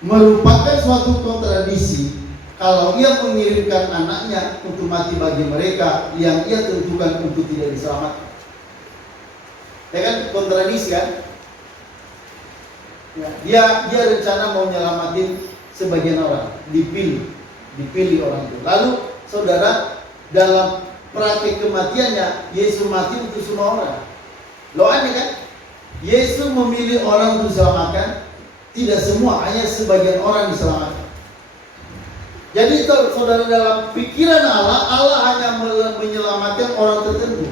merupakan suatu kontradiksi kalau ia mengirimkan anaknya untuk mati bagi mereka yang ia tentukan untuk tidak diselamatkan. Ya kan, kontradiksi kan? Ya, dia rencana mau nyelamatin sebagian orang, dipilih orang itu. Lalu saudara, dalam praktik kematiannya, Yesus mati untuk semua orang. Loh, aneh kan? Yesus memilih orang untuk diselamatkan, tidak semua, hanya sebagian orang diselamatkan. Jadi saudara, dalam pikiran Allah, Allah hanya menyelamatkan orang tertentu.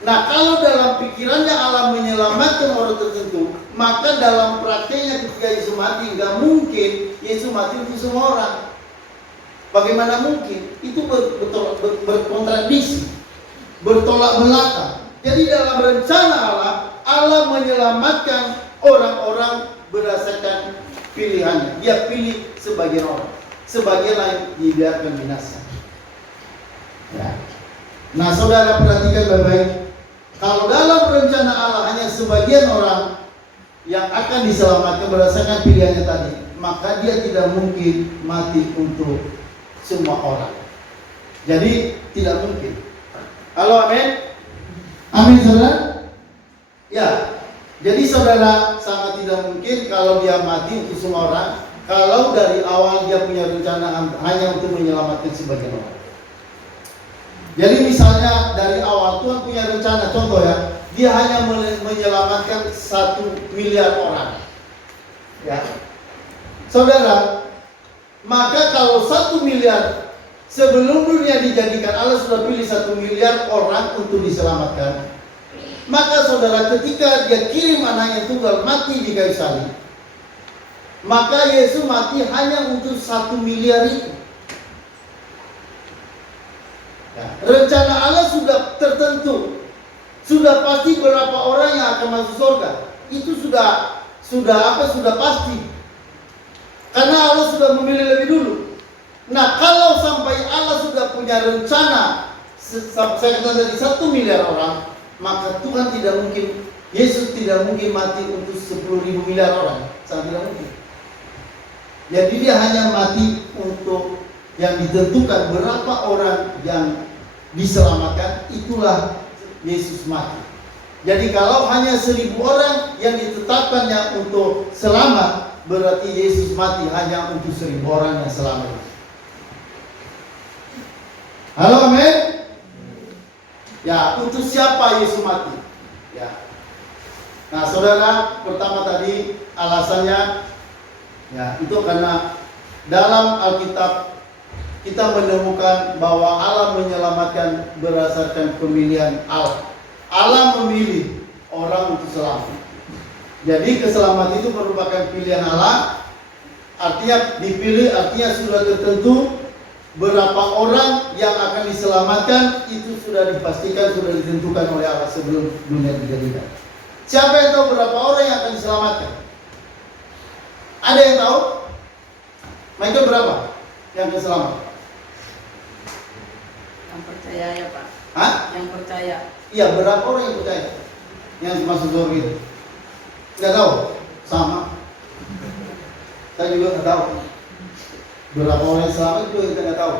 Nah, kalau dalam pikirannya Allah menyelamatkan orang tertentu, maka dalam prakteknya ketika Yesus mati, nggak mungkin Yesus mati untuk semua orang. Bagaimana mungkin? Itu berkontradiksi, bertolak belakang. Jadi dalam rencana Allah, Allah menyelamatkan orang-orang berdasarkan pilihannya. Dia pilih sebagian orang, sebagian lain dibiarkan binasa. Ya. Nah, saudara perhatikan baik-baik. Kalau dalam rencana Allah hanya sebagian orang yang akan diselamatkan berdasarkan pilihannya tadi, maka dia tidak mungkin mati untuk semua orang. Jadi tidak mungkin. Halo, amin. Amin, saudara. Ya, jadi saudara, sangat tidak mungkin kalau dia mati untuk semua orang, kalau dari awal dia punya rencana hanya untuk menyelamatkan sebagian orang. Jadi misalnya dari awal Tuhan punya rencana, contoh ya, dia hanya menyelamatkan 1 miliar orang. Ya, saudara, maka kalau 1 miliar sebelum dunia dijadikan, Allah sudah pilih 1 miliar orang untuk diselamatkan. Maka saudara, ketika dia kirim anaknya tunggal mati di kayu salib, maka Yesus mati hanya untuk 1 miliar itu. Ya, rencana Allah sudah tertentu, sudah pasti berapa orang yang akan masuk surga. Itu sudah pasti. Karena Allah sudah memilih lebih dulu. Nah, kalau sampai Allah sudah punya rencana, saya katakan tadi 1 miliar orang, maka Tuhan tidak mungkin, Yesus tidak mungkin mati untuk 10.000 miliar orang. Sangat tidak mungkin. Jadi dia hanya mati untuk yang ditentukan berapa orang yang diselamatkan, itulah Yesus mati. Jadi kalau hanya 1.000 orang yang ditetapkannya untuk selamat, berarti Yesus mati hanya untuk 1.000 orang yang selamat. Halo, amin. Ya, untuk siapa Yesus mati? Ya. Nah, saudara, pertama tadi alasannya, ya, itu karena dalam Alkitab kita menemukan bahwa Allah menyelamatkan berdasarkan pemilihan Allah. Allah memilih orang untuk selamat. Jadi keselamatan itu merupakan pilihan Allah. Artinya dipilih, artinya sudah tertentu berapa orang yang akan diselamatkan, itu sudah dipastikan, sudah ditentukan oleh Allah sebelum dunia dijadikan. Siapa yang tahu berapa orang yang akan diselamatkan? Ada yang tahu? Michael, berapa yang akan selamat? Yang percaya ya Pak. Hah? Yang percaya. Iya, berapa orang yang percaya? Yang masuk surga itu? Nggak tahu? Sama. Saya juga nggak tahu. Berapa orang yang selamat juga kita nggak tahu.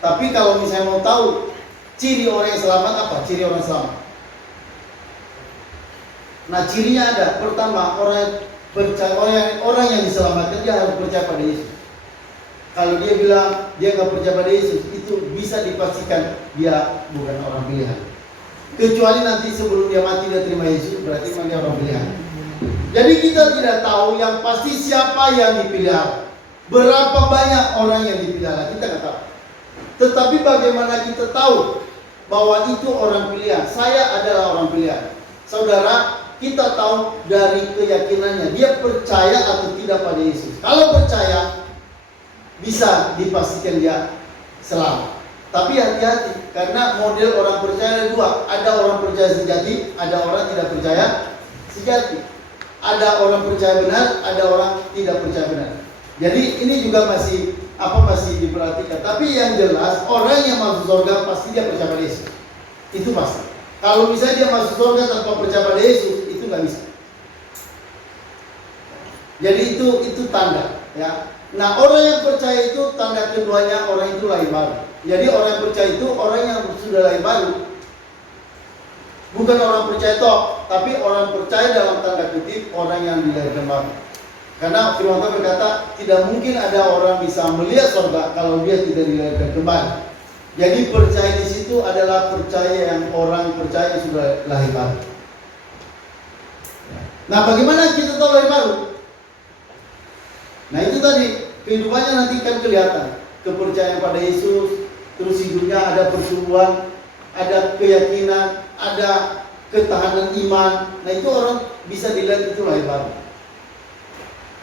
Tapi kalau misalnya mau tahu ciri orang yang selamat, apa? Ciri orang selamat. Nah, cirinya ada. Pertama, orang yang diselamatkan, dia harus percaya pada Yesus. Kalau dia bilang dia nggak percaya pada Yesus, itu bisa dipastikan dia bukan orang pilihan. Kecuali nanti sebelum dia mati dia terima Yesus, berarti memang dia orang pilihan. Jadi kita tidak tahu yang pasti siapa yang dipilih Allah. Berapa banyak orang yang dipilih Allah, kita nggak tahu. Tetapi bagaimana kita tahu bahwa itu orang pilihan? Saya adalah orang pilihan. Saudara, kita tahu dari keyakinannya, dia percaya atau tidak pada Yesus. Kalau percaya, bisa dipastikan dia selamat. Tapi hati-hati, karena model orang percaya ada dua. Ada orang percaya sejati, ada orang tidak percaya sejati. Ada orang percaya benar, ada orang tidak percaya benar. Jadi ini juga masih apa masih diperhatikan. Tapi yang jelas orang yang masuk surga pasti dia percaya pada Yesus. Itu pasti. Kalau misalnya dia masuk surga tanpa percaya pada Yesus, itu nggak bisa. Jadi itu tanda, ya. Nah, orang yang percaya itu tanda keduanya orang itu lahir baru. Jadi orang yang percaya itu orang yang sudah lahir baru. Bukan orang percaya toh, tapi orang percaya dalam tanda kutip orang yang dilahirkan baru. Karena firman Tuhan berkata tidak mungkin ada orang bisa melihat surga kalau dia tidak dilahirkan kembali. Jadi percaya di situ adalah percaya yang orang percaya yang sudah lahir baru. Nah, bagaimana kita tahu lahir baru? Nah, itu tadi kehidupannya nanti kan kelihatan. Kepercayaan pada Yesus, terus hidupnya ada pertumbuhan, ada keyakinan, ada ketahanan iman. Nah, itu orang bisa dilihat itu lahir baru.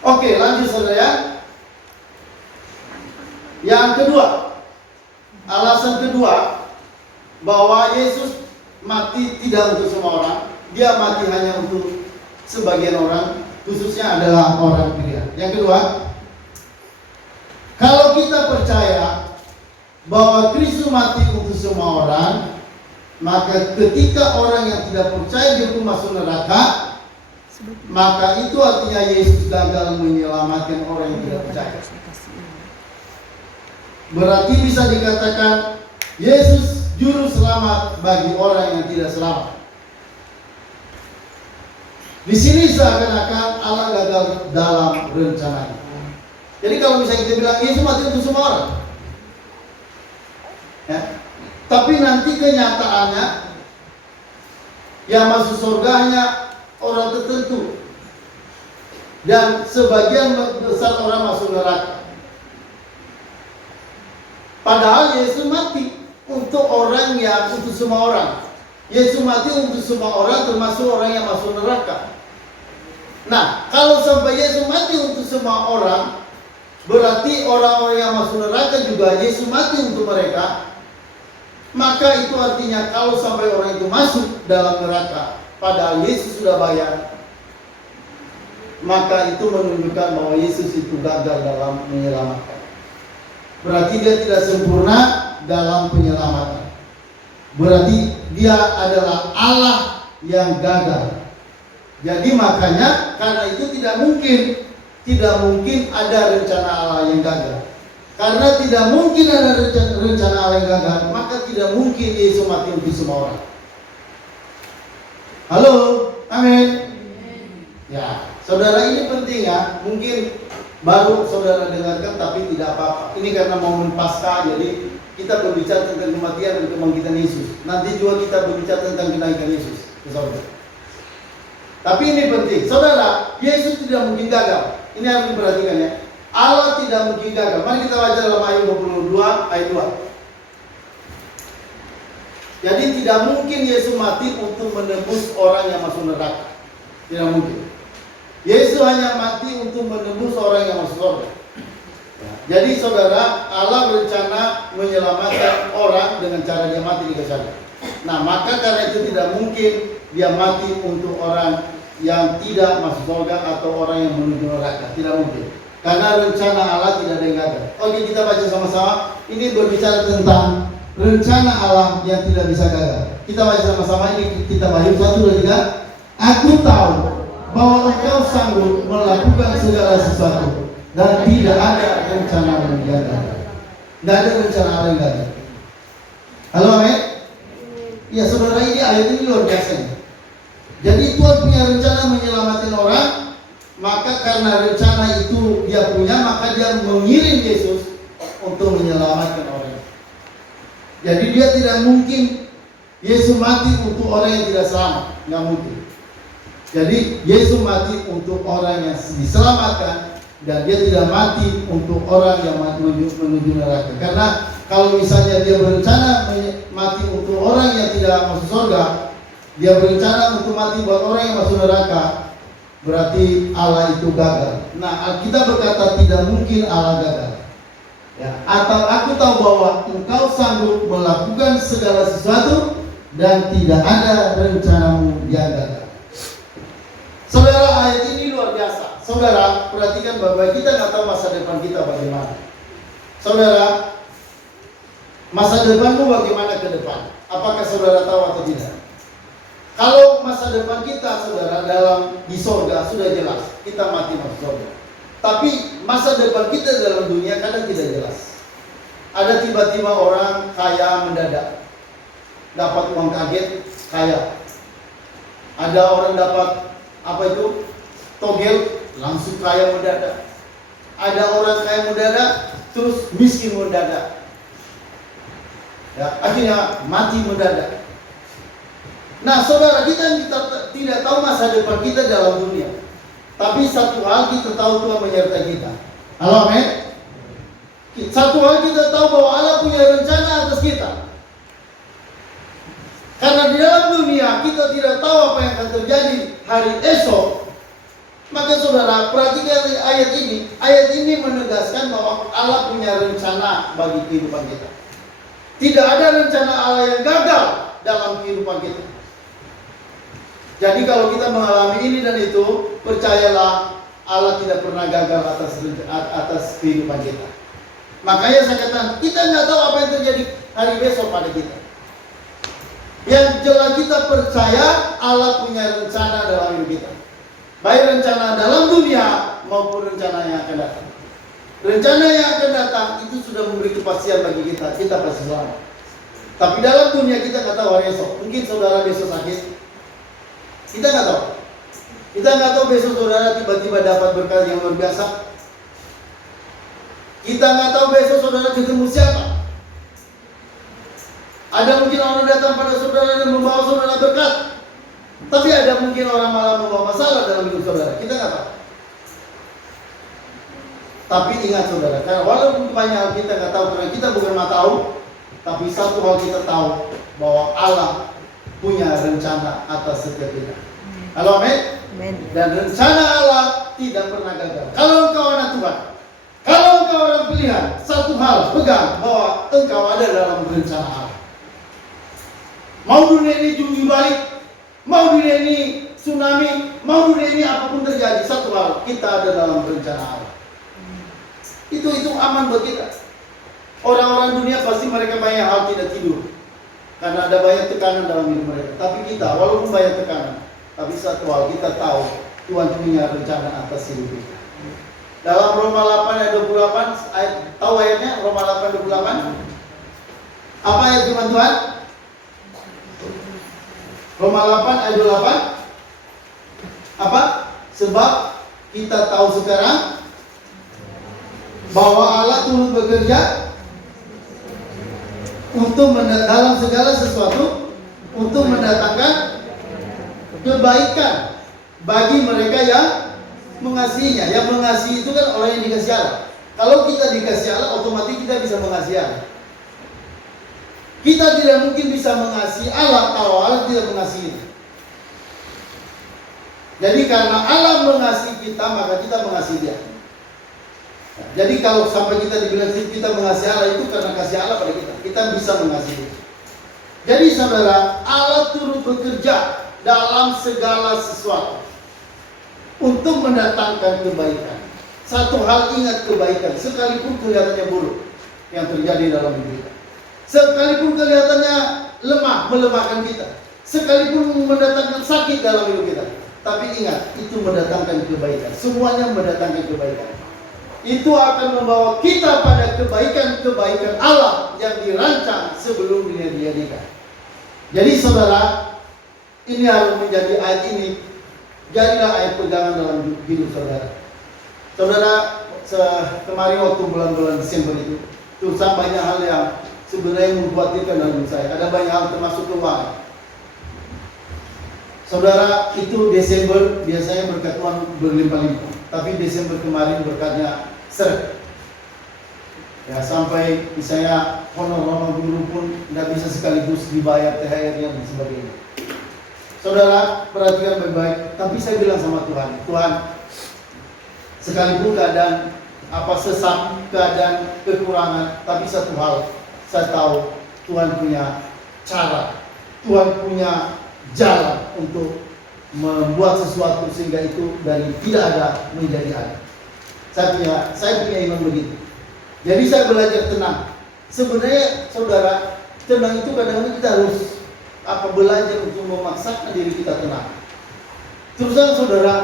Oke, lanjut saudara. Yang kedua, alasan kedua bahwa Yesus mati tidak untuk semua orang, dia mati hanya untuk sebagian orang, khususnya adalah orang pilihan. Yang kedua, kalau kita percaya bahwa Kristus mati untuk semua orang, maka ketika orang yang tidak percaya dia pun masuk neraka, maka itu artinya Yesus gagal menyelamatkan orang yang tidak percaya. Berarti bisa dikatakan Yesus juru selamat bagi orang yang tidak selamat. Di sini seakan-akan Allah gagal dalam rencananya. Jadi kalau misalnya kita bilang Yesus mati untuk semua orang, ya, tapi nanti kenyataannya yang masuk surga hanya orang tertentu dan sebagian besar orang masuk neraka. Padahal Yesus mati untuk orang yang untuk semua orang. Yesus mati untuk semua orang termasuk orang yang masuk neraka. Nah, kalau sampai Yesus mati untuk semua orang, berarti orang-orang yang masuk neraka juga Yesus mati untuk mereka. Maka itu artinya kalau sampai orang itu masuk dalam neraka, padahal Yesus sudah bayar, maka itu menunjukkan bahwa Yesus itu gagal dalam menyelamatkan. Berarti dia tidak sempurna dalam penyelamatan. Berarti dia adalah Allah yang gagal. Jadi makanya karena itu tidak mungkin ada rencana Allah yang gagal. Karena tidak mungkin ada rencana Allah yang gagal, maka tidak mungkin Yesus mati untuk semua orang. Halo, amin. Ya, saudara, ini penting ya. Mungkin baru saudara dengarkan tapi tidak apa-apa. Ini karena momen Paskah, jadi kita berbicara tentang kematian dan kebangkitan Yesus. Nanti juga kita berbicara tentang kenaikan Yesus, saudara. Tapi ini penting, saudara. Yesus tidak mungkin gagal. Ini harus diperhatikan ya. Allah tidak mungkin gagal. Mari kita baca dalam ayat 22 ayat 2. Jadi tidak mungkin Yesus mati untuk menebus orang yang masuk neraka. Tidak mungkin. Yesus hanya mati untuk menebus orang yang masuk surga. Jadi saudara, Allah berencana menyelamatkan orang dengan cara dia mati di kayu salib. Nah, maka karena itu tidak mungkin dia mati untuk orang yang tidak masuk surga atau orang yang menuju neraka. Tidak mungkin. Karena rencana Allah tidak ada yang gagal. Oke, kita baca sama-sama. Ini berbicara tentang rencana Allah yang tidak bisa gagal. Kita baca sama-sama, ini kita bahas 1, 2, 3. Aku tahu bahwa engkau sanggup melakukan segala sesuatu dan tidak ada rencana yang gagal. Tidak ada rencana Allah yang gagal. Halo, amin. Ya saudara, ini ayat ini luar biasa. Jadi Tuhan punya rencana menyelamatkan orang, maka karena rencana itu dia punya, maka dia mengirim Yesus untuk menyelamatkan orang. Jadi dia tidak mungkin Yesus mati untuk orang yang tidak selamat, nggak mungkin. Jadi Yesus mati untuk orang yang diselamatkan, dan dia tidak mati untuk orang yang menuju neraka. Karena kalau misalnya dia berencana mati untuk orang yang tidak masuk surga, dia berencana untuk mati buat orang yang masuk neraka, berarti Allah itu gagal. Nah, kita berkata tidak mungkin Allah gagal. Ya, atau aku tahu bahwa engkau sanggup melakukan segala sesuatu dan tidak ada rencanamu yang gagal. Saudara, ayat ini luar biasa. Saudara, perhatikan bahwa kita nggak tahu masa depan kita bagaimana. Saudara, masa depanmu bagaimana ke depan? Apakah saudara tahu atau tidak? Kalau masa depan kita, saudara, di sorga sudah jelas, kita mati masuk sorga. Tapi masa depan kita dalam dunia kadang tidak jelas. Ada tiba-tiba orang kaya mendadak, dapat uang kaget, kaya. Ada orang dapat togel, langsung kaya mendadak. Ada orang kaya mendadak, terus miskin mendadak. Ya, akhirnya mati mendadak. Nah, saudara, kita tidak tahu masa depan kita dalam dunia. Tapi satu hal kita tahu, Tuhan menyertai kita. Halo, amin. Satu hal kita tahu bahwa Allah punya rencana atas kita. Karena di dalam dunia kita tidak tahu apa yang akan terjadi hari esok. Maka saudara, perhatikan ayat ini. Ayat ini menegaskan bahwa Allah punya rencana bagi kehidupan kita. Tidak ada rencana Allah yang gagal dalam kehidupan kita. Jadi kalau kita mengalami ini dan itu, percayalah Allah tidak pernah gagal atas kehidupan kita. Makanya saya katakan, kita nggak tahu apa yang terjadi hari besok pada kita. Yang jelas kita percaya Allah punya rencana dalam hidup kita. Baik rencana dalam dunia maupun rencana yang akan datang. Rencana yang akan datang itu sudah memberi kepastian bagi kita pasti selamat. Tapi dalam dunia kita nggak tahu hari esok. Mungkin saudara besok sakit, kita nggak tahu. Kita nggak tahu besok saudara tiba-tiba dapat berkat yang luar biasa. Kita nggak tahu besok saudara ketemu siapa. Ada mungkin orang datang pada saudara dan membawa saudara berkat. Tapi ada mungkin orang malah membawa masalah dalam hidup saudara. Kita nggak tahu. Tapi ingat saudara, karena walaupun banyak hal kita nggak tahu karena kita bukan tahu, tapi satu hal kita tahu bahwa Allah punya rencana atas setiap kita. Halo, amin. Dan rencana Allah tidak pernah gagal. Kalau engkau anak Tuhan, kalau engkau orang pilihan, satu hal pegang bahwa engkau ada dalam rencana Allah. Mau dunia ini jungkir balik, mau dunia ini tsunami, mau dunia ini apapun terjadi, satu hal, kita ada dalam rencana Allah. Itu aman buat kita. Orang-orang dunia pasti mereka banyak hal tidak tidur karena ada banyak tekanan dalam hidup mereka. Tapi kita, walaupun banyak tekanan, tapi satu hal kita tahu Tuhan punya rencana atas hidup kita. Dalam Roma 8 ayat 28, tahu ayatnya Roma 8 28? Apa ayat firman Tuhan? Roma 8 ayat 28. Apa? Sebab kita tahu sekarang bahwa Allah turut bekerja untuk dalam segala sesuatu untuk mendatangkan kebaikan bagi mereka yang mengasihinya. Yang mengasihi itu kan orang yang dikasihi Allah. Kalau kita dikasihi Allah, otomatis kita bisa mengasihi Allah. Kita tidak mungkin bisa mengasihi Allah kalau Allah tidak mengasihi. Jadi karena Allah mengasihi kita, maka kita mengasihi Dia. Jadi kalau sampai kita dibilang kita mengasihi Allah, itu karena kasih Allah pada kita. Kita bisa mengasihi. Jadi saudara, Allah turut bekerja dalam segala sesuatu untuk mendatangkan kebaikan. Satu hal, ingat kebaikan, sekalipun kelihatannya buruk yang terjadi dalam hidup kita. Sekalipun kelihatannya lemah, melemahkan kita. Sekalipun mendatangkan sakit dalam hidup kita. Tapi ingat, itu mendatangkan kebaikan. Semuanya mendatangkan kebaikan. Itu akan membawa kita pada kebaikan-kebaikan Allah yang dirancang sebelum dunia dijadikan. Jadi saudara, ini harus menjadi ayat ini. Jadilah ayat pegangan dalam hidup saudara. Saudara, kemarin waktu bulan-bulan Desember itu, terusang banyak hal yang sebenarnya mengkhawatirkan dalam hidup saya. Ada banyak hal termasuk keuangan. Saudara, itu Desember biasanya berkat Tuhan berlimpah-limpah. Tapi Desember kemarin berkatnya seret. Ya, sampai misalnya honor-honor guru pun tidak bisa sekaligus dibayar THR dan sebagainya. Saudara, perhatikan baik-baik. Tapi saya bilang sama Tuhan, Tuhan, sekalipun keadaan sesak, keadaan kekurangan, tapi satu hal, saya tahu Tuhan punya cara, Tuhan punya jalan untuk membuat sesuatu sehingga itu dari tidak ada menjadi ada. Saya punya iman begitu. Jadi saya belajar tenang. Sebenarnya saudara, tenang itu kadang-kadang kita harus belajar untuk memaksakan diri kita tenang. Terus terang saudara,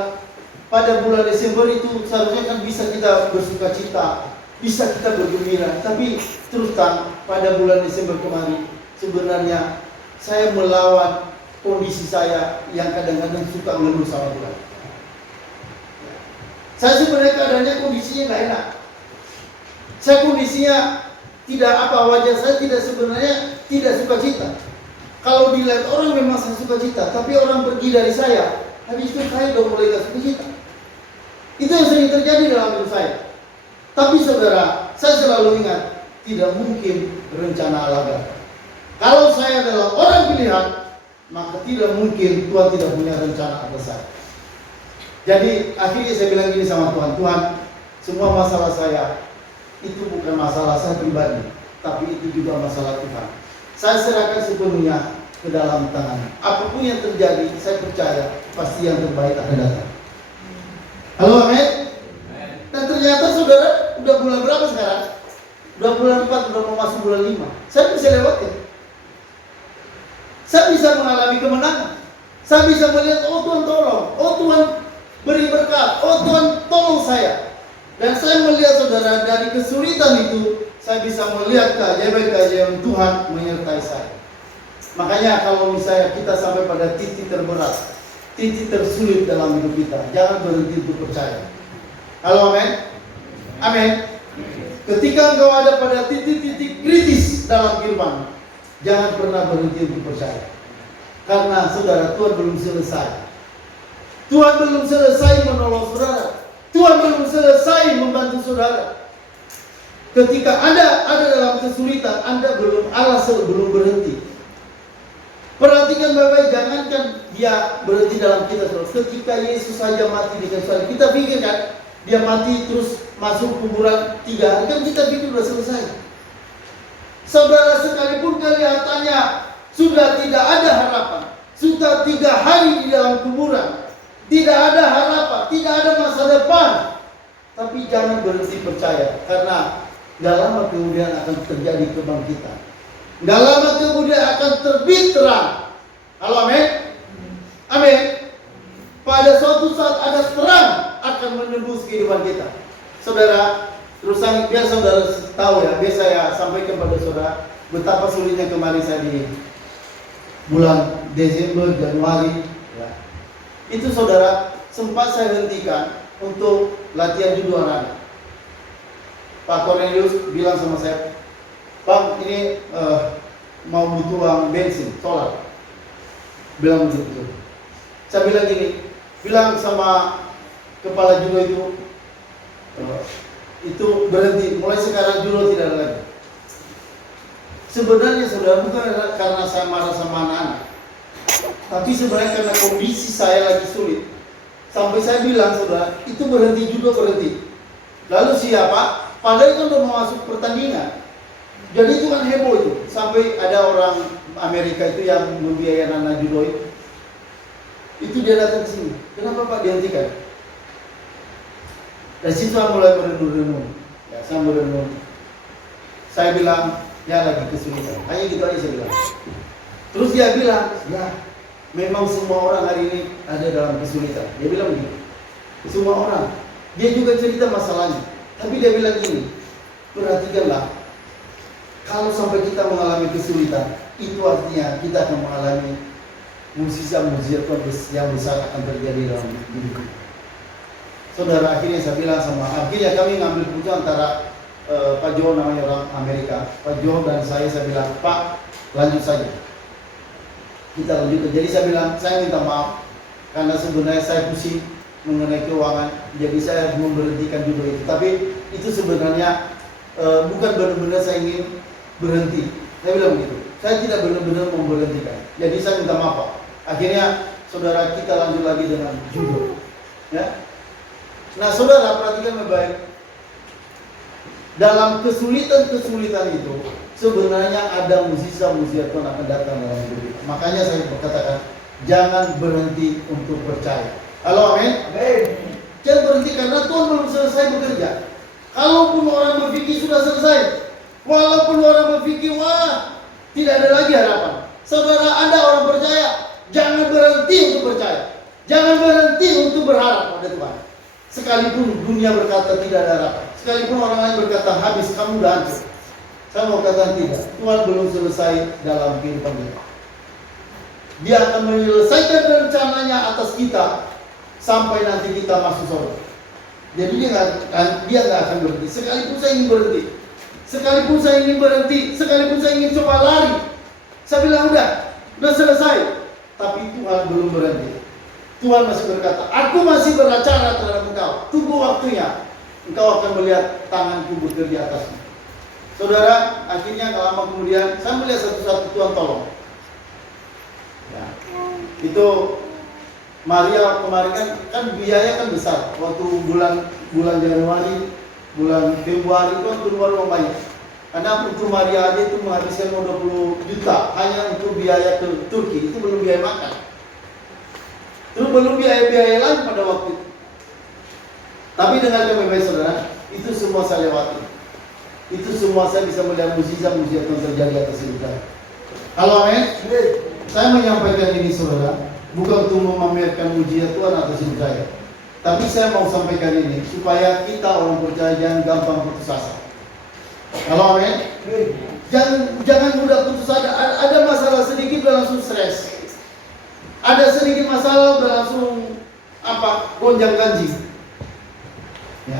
pada bulan Desember itu seharusnya kan bisa kita bersuka cita, bisa kita bergembira. Tapi terus terang pada bulan Desember kemarin sebenarnya saya melawan kondisi saya yang kadang-kadang suka mengeluh sama Tuhan. Saya sebenarnya keadaannya kondisinya nggak enak. Saya kondisinya tidak wajah saya sebenarnya tidak suka cita. Kalau dilihat orang memang saya suka cita, tapi orang pergi dari saya, habis itu saya udah mulai gak suka cita. Itu yang sering terjadi dalam hidup saya. Tapi saudara, saya selalu ingat, tidak mungkin rencana Allah gagal. Kalau saya adalah orang pilihan, maka tidak mungkin Tuhan tidak punya rencana atas saya. Jadi akhirnya saya bilang gini sama Tuhan, Tuhan, semua masalah saya itu bukan masalah saya pribadi, tapi itu juga masalah Tuhan. Saya serahkan sepenuhnya ke dalam tangan. Apapun yang terjadi, saya percaya pasti yang terbaik akan datang. Halo, amin. Dan ternyata saudara, udah bulan berapa sekarang? Udah bulan 4, udah mau masuk bulan 5. Saya bisa lewatin. Saya bisa mengalami kemenangan. Saya bisa melihat, oh Tuhan tolong, oh Tuhan beri berkat, oh Tuhan tolong saya. Dan saya melihat saudara, dari kesulitan itu saya bisa melihat keajaiban-keajaiban Tuhan menyertai saya. Makanya kalau misalnya kita sampai pada titik terberat, titik tersulit dalam hidup kita, jangan berhenti untuk percaya. Halo, amin. Amin. Ketika engkau ada pada titik-titik kritis dalam kehidupan, jangan pernah berhenti untuk percaya. Karena saudara, Tuhan belum selesai. Tuhan belum selesai menolong saudara. Tuhan belum selesai membantu saudara. Ketika Anda ada dalam kesulitan, Allah belum berhenti. Perhatikan baik-baik, jangankan dia berhenti dalam kita. Ketika Yesus saja mati di kayu salib, kita pikir kan dia mati terus masuk kuburan 3 hari, kan kita pikir sudah selesai. Saudara, sekalipun kelihatannya sudah tidak ada harapan, sudah 3 hari di dalam kuburan, tidak ada harapan, tidak ada masa depan, tapi jangan berhenti percaya, karena gak lama kemudian akan terjadi kebangkitan. Gak lama kemudian akan terbit terang. Halo, amin. Amin. Pada suatu saat ada terang akan menembus kehidupan kita. Saudara, terus biar saudara tahu ya, biar saya sampaikan kepada saudara betapa sulitnya kemarin saya di bulan Desember, Januari ya. Itu saudara, sempat saya hentikan untuk latihan judo anak. Pak Cornelius bilang sama saya, Bang, ini mau butuh uang bensin, solar. Bilang begitu. Saya bilang gini, bilang sama kepala judo itu berhenti, mulai sekarang judo tidak ada lagi. Sebenarnya saudara, bukan karena saya marah sama anak-anak, tapi sebenarnya karena kondisi saya lagi sulit. Sampai saya bilang, saudara, itu berhenti judo, berhenti. Lalu siapa? Padahal itu udah mau masuk pertandingan. Jadi itu kan heboh itu. Sampai ada orang Amerika itu yang membiayai anak judo itu dia datang ke sini. Kenapa Pak dihentikan? Dari situ saya mulai merenung-renung. Ya, saya merenung. Saya bilang, ya lagi kesulitan. Hanya gitu aja saya bilang. Terus dia bilang, ya memang semua orang hari ini ada dalam kesulitan. Dia bilang begini. Semua orang. Dia juga cerita masalahnya. Tapi dia bilang gini, perhatikanlah, kalau sampai kita mengalami kesulitan, itu artinya kita akan mengalami mukjizat-mukjizat yang besar akan terjadi dalam hidup kita. Saudara, akhirnya saya bilang akhirnya kami ngambil keputusan antara Pak Jo, namanya orang Amerika, Pak Jo dan saya bilang, Pak, lanjut saja. Kita lanjutkan. Jadi saya bilang, saya minta maaf karena sebenarnya saya pusing mengenai keuangan, jadi saya memberhentikan judo itu. Tapi itu sebenarnya bukan benar-benar saya ingin berhenti. Saya bilang begitu. Saya tidak benar-benar memberhentikan. Jadi saya minta maaf, Pak. Akhirnya saudara, kita lanjut lagi dengan judo. Ya. Nah, saudara, perhatikan baik. Dalam kesulitan-kesulitan itu sebenarnya ada mukjizat-mukjizat Tuhan akan datang dalam hidup kita. Makanya saya berkatakan, jangan berhenti untuk percaya. Halo, amin. Amin. Jangan berhenti karena Tuhan belum selesai bekerja. Kalaupun orang berpikir sudah selesai, walaupun orang berpikir wah tidak ada lagi harapan. Saudara, Anda orang percaya, jangan berhenti untuk percaya, jangan berhenti untuk berharap pada Tuhan. Sekalipun dunia berkata tidak ada harapan, sekalipun orang lain berkata habis, kamu udah hancur, saya mau katakan tidak. Tuhan belum selesai dalam kehidupan kita. Dia akan menyelesaikan rencananya atas kita sampai nanti kita masuk surga. Jadi dia nggak akan berhenti. Sekalipun saya ingin berhenti, sekalipun saya ingin berhenti, sekalipun saya ingin coba lari, saya bilang udah selesai. Tapi Tuhan belum berhenti. Tuhan masih berkata, aku masih beracara terhadap engkau. Tunggu waktunya, engkau akan melihat tanganku bekerja atasmu. Saudara, akhirnya gak lama kemudian saya melihat satu-satu Tuhan tolong. Ya, itu Maria kemarin kan biaya kan besar. Waktu bulan Januari, bulan Februari itu kan keluar uang banyak. Karena untuk Maria aja itu menghabiskan 20 juta hanya untuk biaya ke Turki. Itu belum biaya makan. Itu belum biaya-biaya lain pada waktu itu. Tapi dengan kebebasan saudara, itu semua saya lewati. Itu semua saya bisa melihat mujizat-mujizat yang terjadi atas hidup saya. Halo, amin. Saya menyampaikan ini saudara, bukan untuk memamerkan mujizat Tuhan atas hidup saya. Tapi saya mau sampaikan ini supaya kita orang percaya jangan gampang putus asa. Halo, amin. Jangan mudah putus asa. Ada masalah sedikit udah langsung stres. Ada sedikit masalah udah langsung gonjang ganjing. Ya.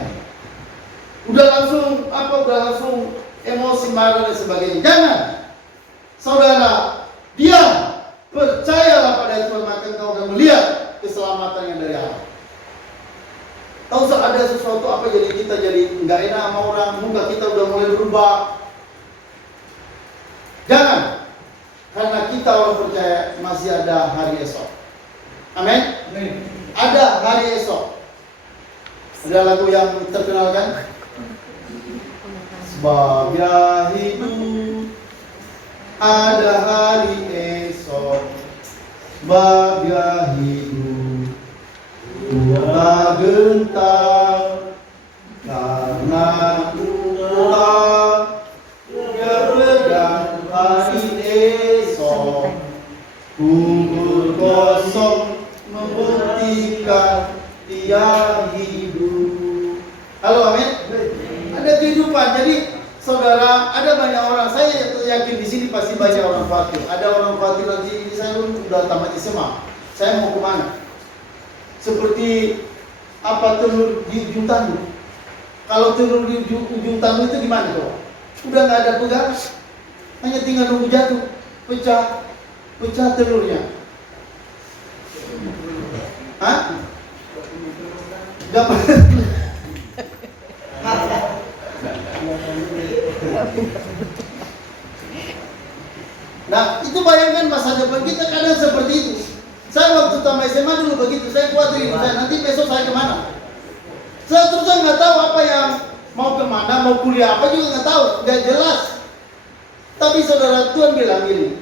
Udah langsung emosi, marah dan sebagainya. Jangan. Saudara, diam. Percayalah pada Tuhan, maka engkau akan melihat keselamatan yang dari Allah. Tahu ada sesuatu jadi kita nggak enak sama orang, muka kita udah mulai berubah. Jangan. Karena kita orang percaya masih ada hari esok. Amin. Ada hari esok. Ada lagu yang terkenal kan? Sebab ya hidup ada hari esok. Sebab ya hidup tak gentar karena ku tak berpegang hari esok. Kubur kosong membuktikan dia hidup. Halo, amin. Ada kehidupan. Jadi saudara, ada banyak orang. Saya yakin di sini pasti banyak orang khawatir. Ada orang khawatir nanti ini saya udah tamat SMA. Saya mau kemana? Seperti telur di ujung tanduk. Kalau telur di ujung tanduk itu gimana tuh? Udah nggak ada pegang, hanya tinggal nunggu jatuh, pecah telurnya. Hah? Gak Nah, itu bayangkan masa depan kita kadang seperti itu. Saya waktu tamat SMA dulu begitu, saya khawatir saya nanti besok saya kemana. Saya terus nggak tahu apa yang mau kemana, mau kuliah apa juga nggak tahu, nggak jelas. Tapi saudara, Tuhan bilang gini,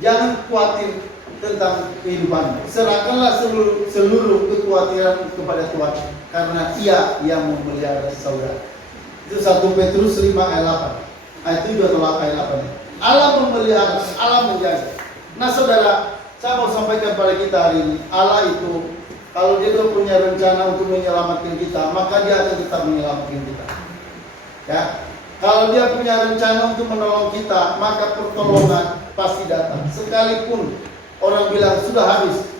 jangan khawatir tentang kehidupan. Serahkanlah seluruh kekhawatiran kepada Tuhan, karena Ia yang memelihara saudara. Itu 1 Petrus 5 ayat 8. Ayat 7 atau ayat 8. Allah memelihara, Allah menjaga. Nah saudara, saya mau sampaikan pada kita hari ini, Allah itu kalau Dia punya rencana untuk menyelamatkan kita, maka Dia akan tetap menyelamatkan kita. Ya, kalau Dia punya rencana untuk menolong kita, maka pertolongan pasti datang. Sekalipun orang bilang sudah habis,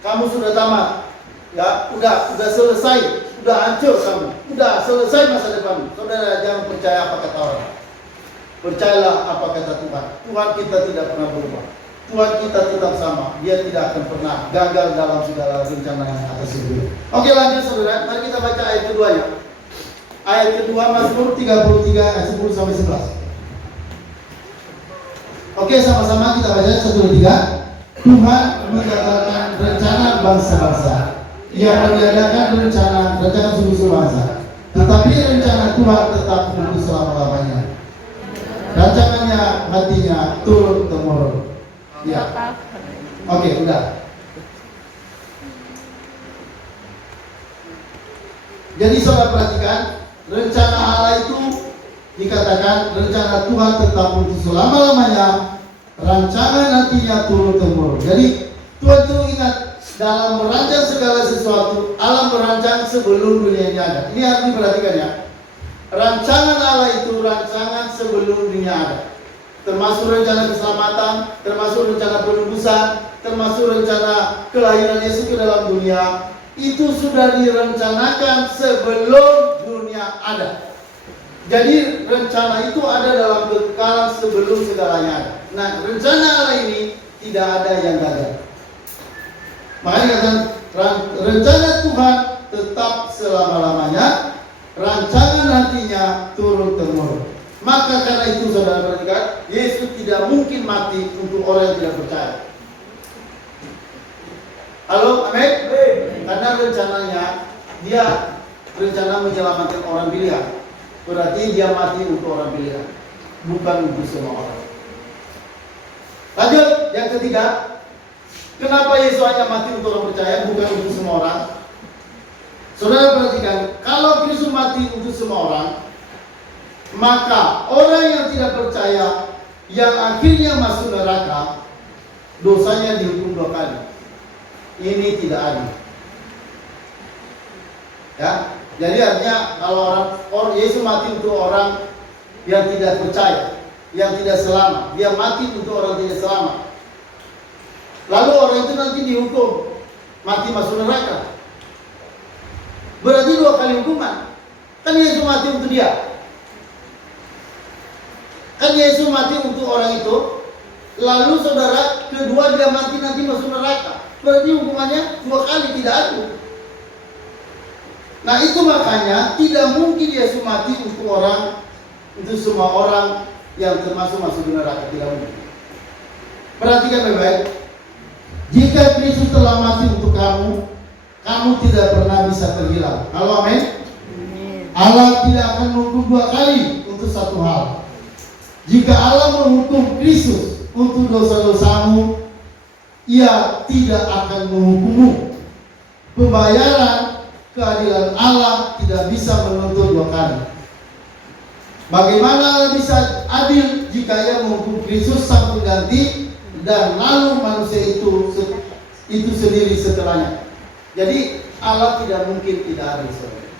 kamu sudah tamat, ya, udah selesai, udah hancur kamu, udah selesai masa depanmu. Saudara, jangan percaya apa kata orang. Percayalah apa kata Tuhan. Tuhan kita tidak pernah berubah. Tuhan kita tetap sama. Dia tidak akan pernah gagal dalam segala rencana yang atas hidup. Oke, lanjut saudara. Mari kita baca ayat kedua ya. Ayat kedua Mazmur 33 ayat 10 sampai 11. Oke, sama-sama kita baca 1, 2, 3. Tuhan menggagalkan rencana bangsa-bangsa. Ia meniadakan rencana suku-suku bangsa. Tetapi rencana Tuhan tetap untuk selama-lamanya. Rancangannya hatinya turun temurun. Ya. Oke, udah. Jadi saudara perhatikan, rencana Allah itu dikatakan rencana Tuhan tetap untuk selama-lamanya, rancangan nantinya turun-temurun. Jadi Tuhan itu ingat, dalam merancang segala sesuatu, Allah merancang sebelum dunia ini ada. Ini harus diperhatikan ya. Rancangan Allah itu rancangan sebelum dunia ada. Termasuk rencana keselamatan, termasuk rencana penebusan, termasuk rencana kelahiran Yesus ke dalam dunia. Itu sudah direncanakan sebelum dunia ada. Jadi rencana itu ada dalam kekekalan sebelum segalanya ada. Nah, rencana Allah ini tidak ada yang gagal. Makanya kan rencana Tuhan tetap selama-lamanya, rancangan nantinya turun-temurun. Maka karena itu saudara perhatikan, Yesus tidak mungkin mati untuk orang yang tidak percaya. Halo, amin? Karena rencananya dia rencana menyelamatkan orang pilihan. Berarti dia mati untuk orang pilihan, bukan untuk semua orang. Lanjut, yang ketiga, kenapa Yesus hanya mati untuk orang percaya, bukan untuk semua orang? Saudara perhatikan, kalau Kristus mati untuk semua orang, maka orang yang tidak percaya, yang akhirnya masuk neraka, dosanya dihukum 2 kali. Ini tidak adil. Ya, jadi artinya kalau orang Yesus mati untuk orang yang tidak percaya, yang tidak selamat, dia mati untuk orang tidak selamat. Lalu orang itu nanti dihukum mati masuk neraka. Berarti 2 kali hukuman. Kan Yesus mati untuk dia. Kan Yesus mati untuk orang itu. Lalu saudara, kedua dia mati nanti masuk neraka. Berarti hukumannya 2 kali, tidak adil. Nah itu makanya tidak mungkin Yesus mati untuk semua orang yang termasuk masuk di neraka, tidak mungkin. Perhatikan baik-baik. Jika Kristus telah mati untuk kamu, kamu tidak pernah bisa terhilang. Halo, amin. Allah tidak akan menghukum 2 kali untuk satu hal. Jika Allah menghukum Kristus untuk dosa-dosamu, Ia tidak akan menghukummu. Pembayaran keadilan Allah tidak bisa menuntut 2 kali. Bagaimana Allah bisa adil jika Ia menghukum Kristus sang pengganti dan lalu manusia itu sendiri setelahnya? Jadi Allah tidak mungkin tidak adil, saudara.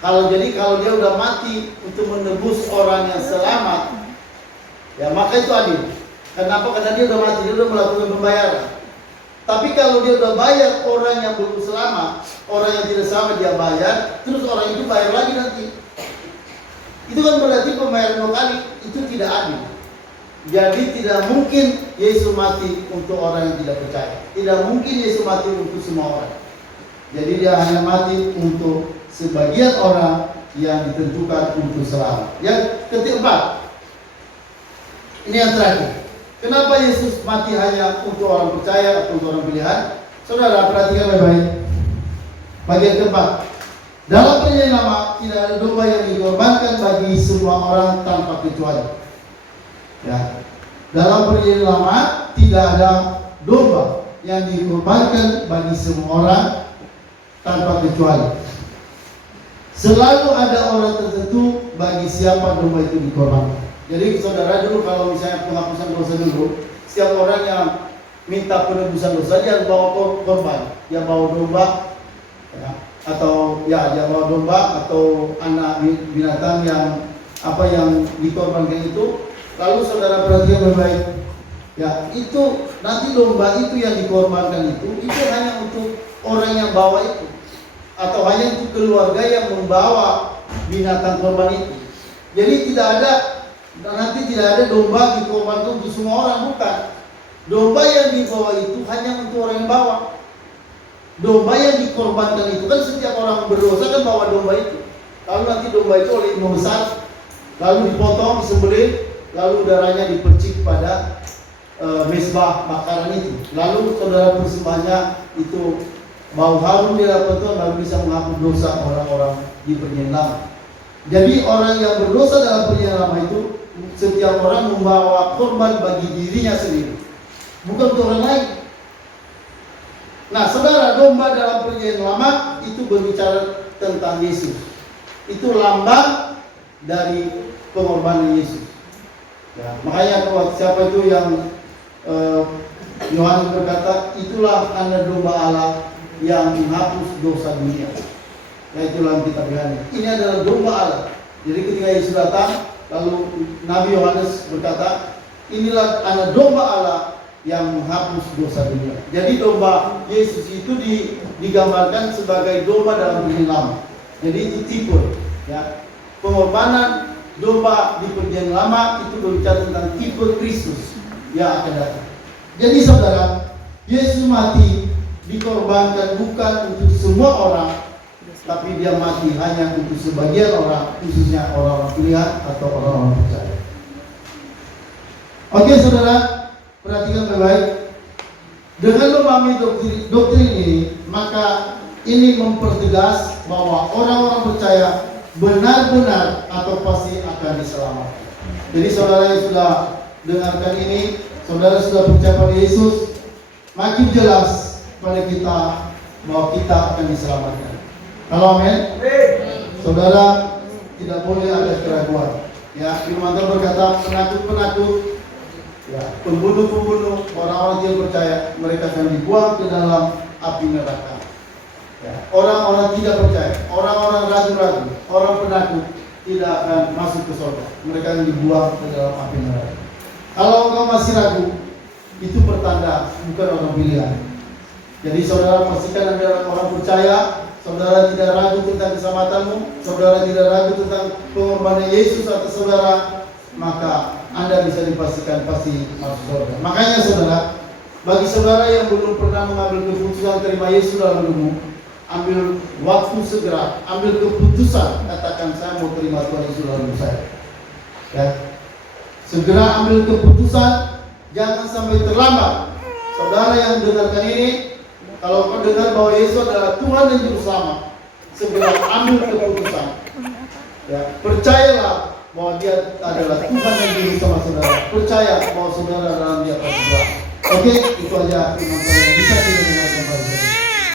Kalau dia udah mati untuk menebus orang yang selamat, ya maka itu adil. Kenapa? Karena dia udah mati, dia udah melakukan pembayaran. Tapi kalau dia udah bayar orang yang belum selamat, orang yang tidak selamat dia bayar, terus orang itu bayar lagi nanti. Itu kan berarti pembayaran 2 kali, itu tidak adil. Jadi tidak mungkin Yesus mati untuk orang yang tidak percaya. Tidak mungkin Yesus mati untuk semua orang. Jadi dia hanya mati untuk sebagian orang yang ditentukan untuk selamat. Yang keempat, ini yang terakhir. Kenapa Yesus mati hanya untuk orang percaya atau untuk orang pilihan? Saudara perhatikan baik-baik. Bagian keempat, dalam perjanjian lama tidak ada domba yang dikorbankan bagi semua orang tanpa kecuali. Ya, dalam perjanjian lama tidak ada domba yang dikorbankan bagi semua orang tanpa kecuali. Selalu ada orang tertentu bagi siapa domba itu dikorbankan. Jadi saudara dulu kalau misalnya penghapusan dosa dulu, setiap orang yang minta penebusan dosa dia bawa korban, dia bawa domba, ya, dia bawa domba atau anak binatang yang dikorbankan itu. Lalu saudara perhatikan baik-baik, ya itu nanti domba itu yang dikorbankan itu hanya untuk orang yang bawa itu, atau hanya untuk keluarga yang membawa binatang korban itu. Jadi nanti tidak ada domba dikorbankan untuk semua orang, bukan. Domba yang dibawa itu hanya untuk orang yang bawa. Domba yang dikorbankan itu kan setiap orang berdosa kan bawa domba itu. Lalu nanti domba itu oleh imam besar, lalu dipotong, disembelih, lalu darahnya dipercik pada mezbah bakaran itu. Lalu saudara persembahnya itu bau harum di hadapan Tuhan, lalu bisa menghapus dosa orang-orang di perjanjian lama. Jadi orang yang berdosa dalam perjanjian lama itu, setiap orang membawa korban bagi dirinya sendiri, bukan untuk orang lain. Nah saudara, domba dalam perjanjian lama itu berbicara tentang Yesus. Itu lambang dari pengorbanan Yesus. Ya, makanya kalau siapa itu yang Yohanes berkata, itulah anak domba Allah yang menghapus dosa dunia. Ya, itulah yang kita berani. Ini adalah domba Allah. Jadi ketika Yesus datang, lalu Nabi Yohanes berkata, inilah anak domba Allah yang menghapus dosa dunia. Jadi domba Yesus itu digambarkan sebagai domba dalam Perjanjian Lama. Jadi itu tipe, ya. Pengorbanan domba di Perjanjian Lama itu berbicara tentang tipe Kristus yang akan datang. Jadi saudara, Yesus mati dikorbankan bukan untuk semua orang, tapi dia mati hanya untuk sebagian orang, khususnya orang-orang pilihan atau orang-orang percaya. Oke saudara, perhatikan baik-baik. Dengan memahami doktrin ini, maka ini mempertegas bahwa orang-orang percaya benar-benar atau pasti akan diselamatkan. Jadi saudara yang sudah dengarkan ini, saudara sudah percaya pada Yesus, makin jelas pada kita bahwa kita akan diselamatkan. Kalau amin, saudara tidak boleh ada keraguan. Ya, firman Tuhan berkata, penakut-penakut, ya, pembunuh-pembunuh, orang-orang yang percaya, mereka akan dibuang ke dalam api neraka. Ya, orang-orang tidak percaya, orang-orang ragu-ragu, orang penakut tidak akan masuk ke surga. Mereka akan dibuang ke dalam api neraka. Kalau engkau masih ragu, itu pertanda bukan orang pilihan. Jadi saudara pastikan Anda adalah orang percaya. Saudara tidak ragu tentang keselamatanmu, saudara tidak ragu tentang pengorbanan Yesus atas saudara, maka Anda bisa dipastikan pasti masuk surga. Makanya saudara, bagi saudara yang belum pernah mengambil keputusan terima Yesus dalam hidupmu, ambil waktu segera, ambil keputusan, katakan saya mau terima Tuhan Yesus dalam hidup saya. Ya. Segera ambil keputusan, jangan sampai terlambat. Saudara yang dengarkan ini, kalau kau dengar bahwa Yesus adalah Tuhan dan Juru Selamat, segera ambil keputusan. Ya, percayalah bahwa Dia adalah Tuhan dan Juru Selamat saudara. Percaya bahwa saudara dalam Dia pasti. Oke, itu aja firman Tuhan yang bisa kita dengarkan pada hari ini.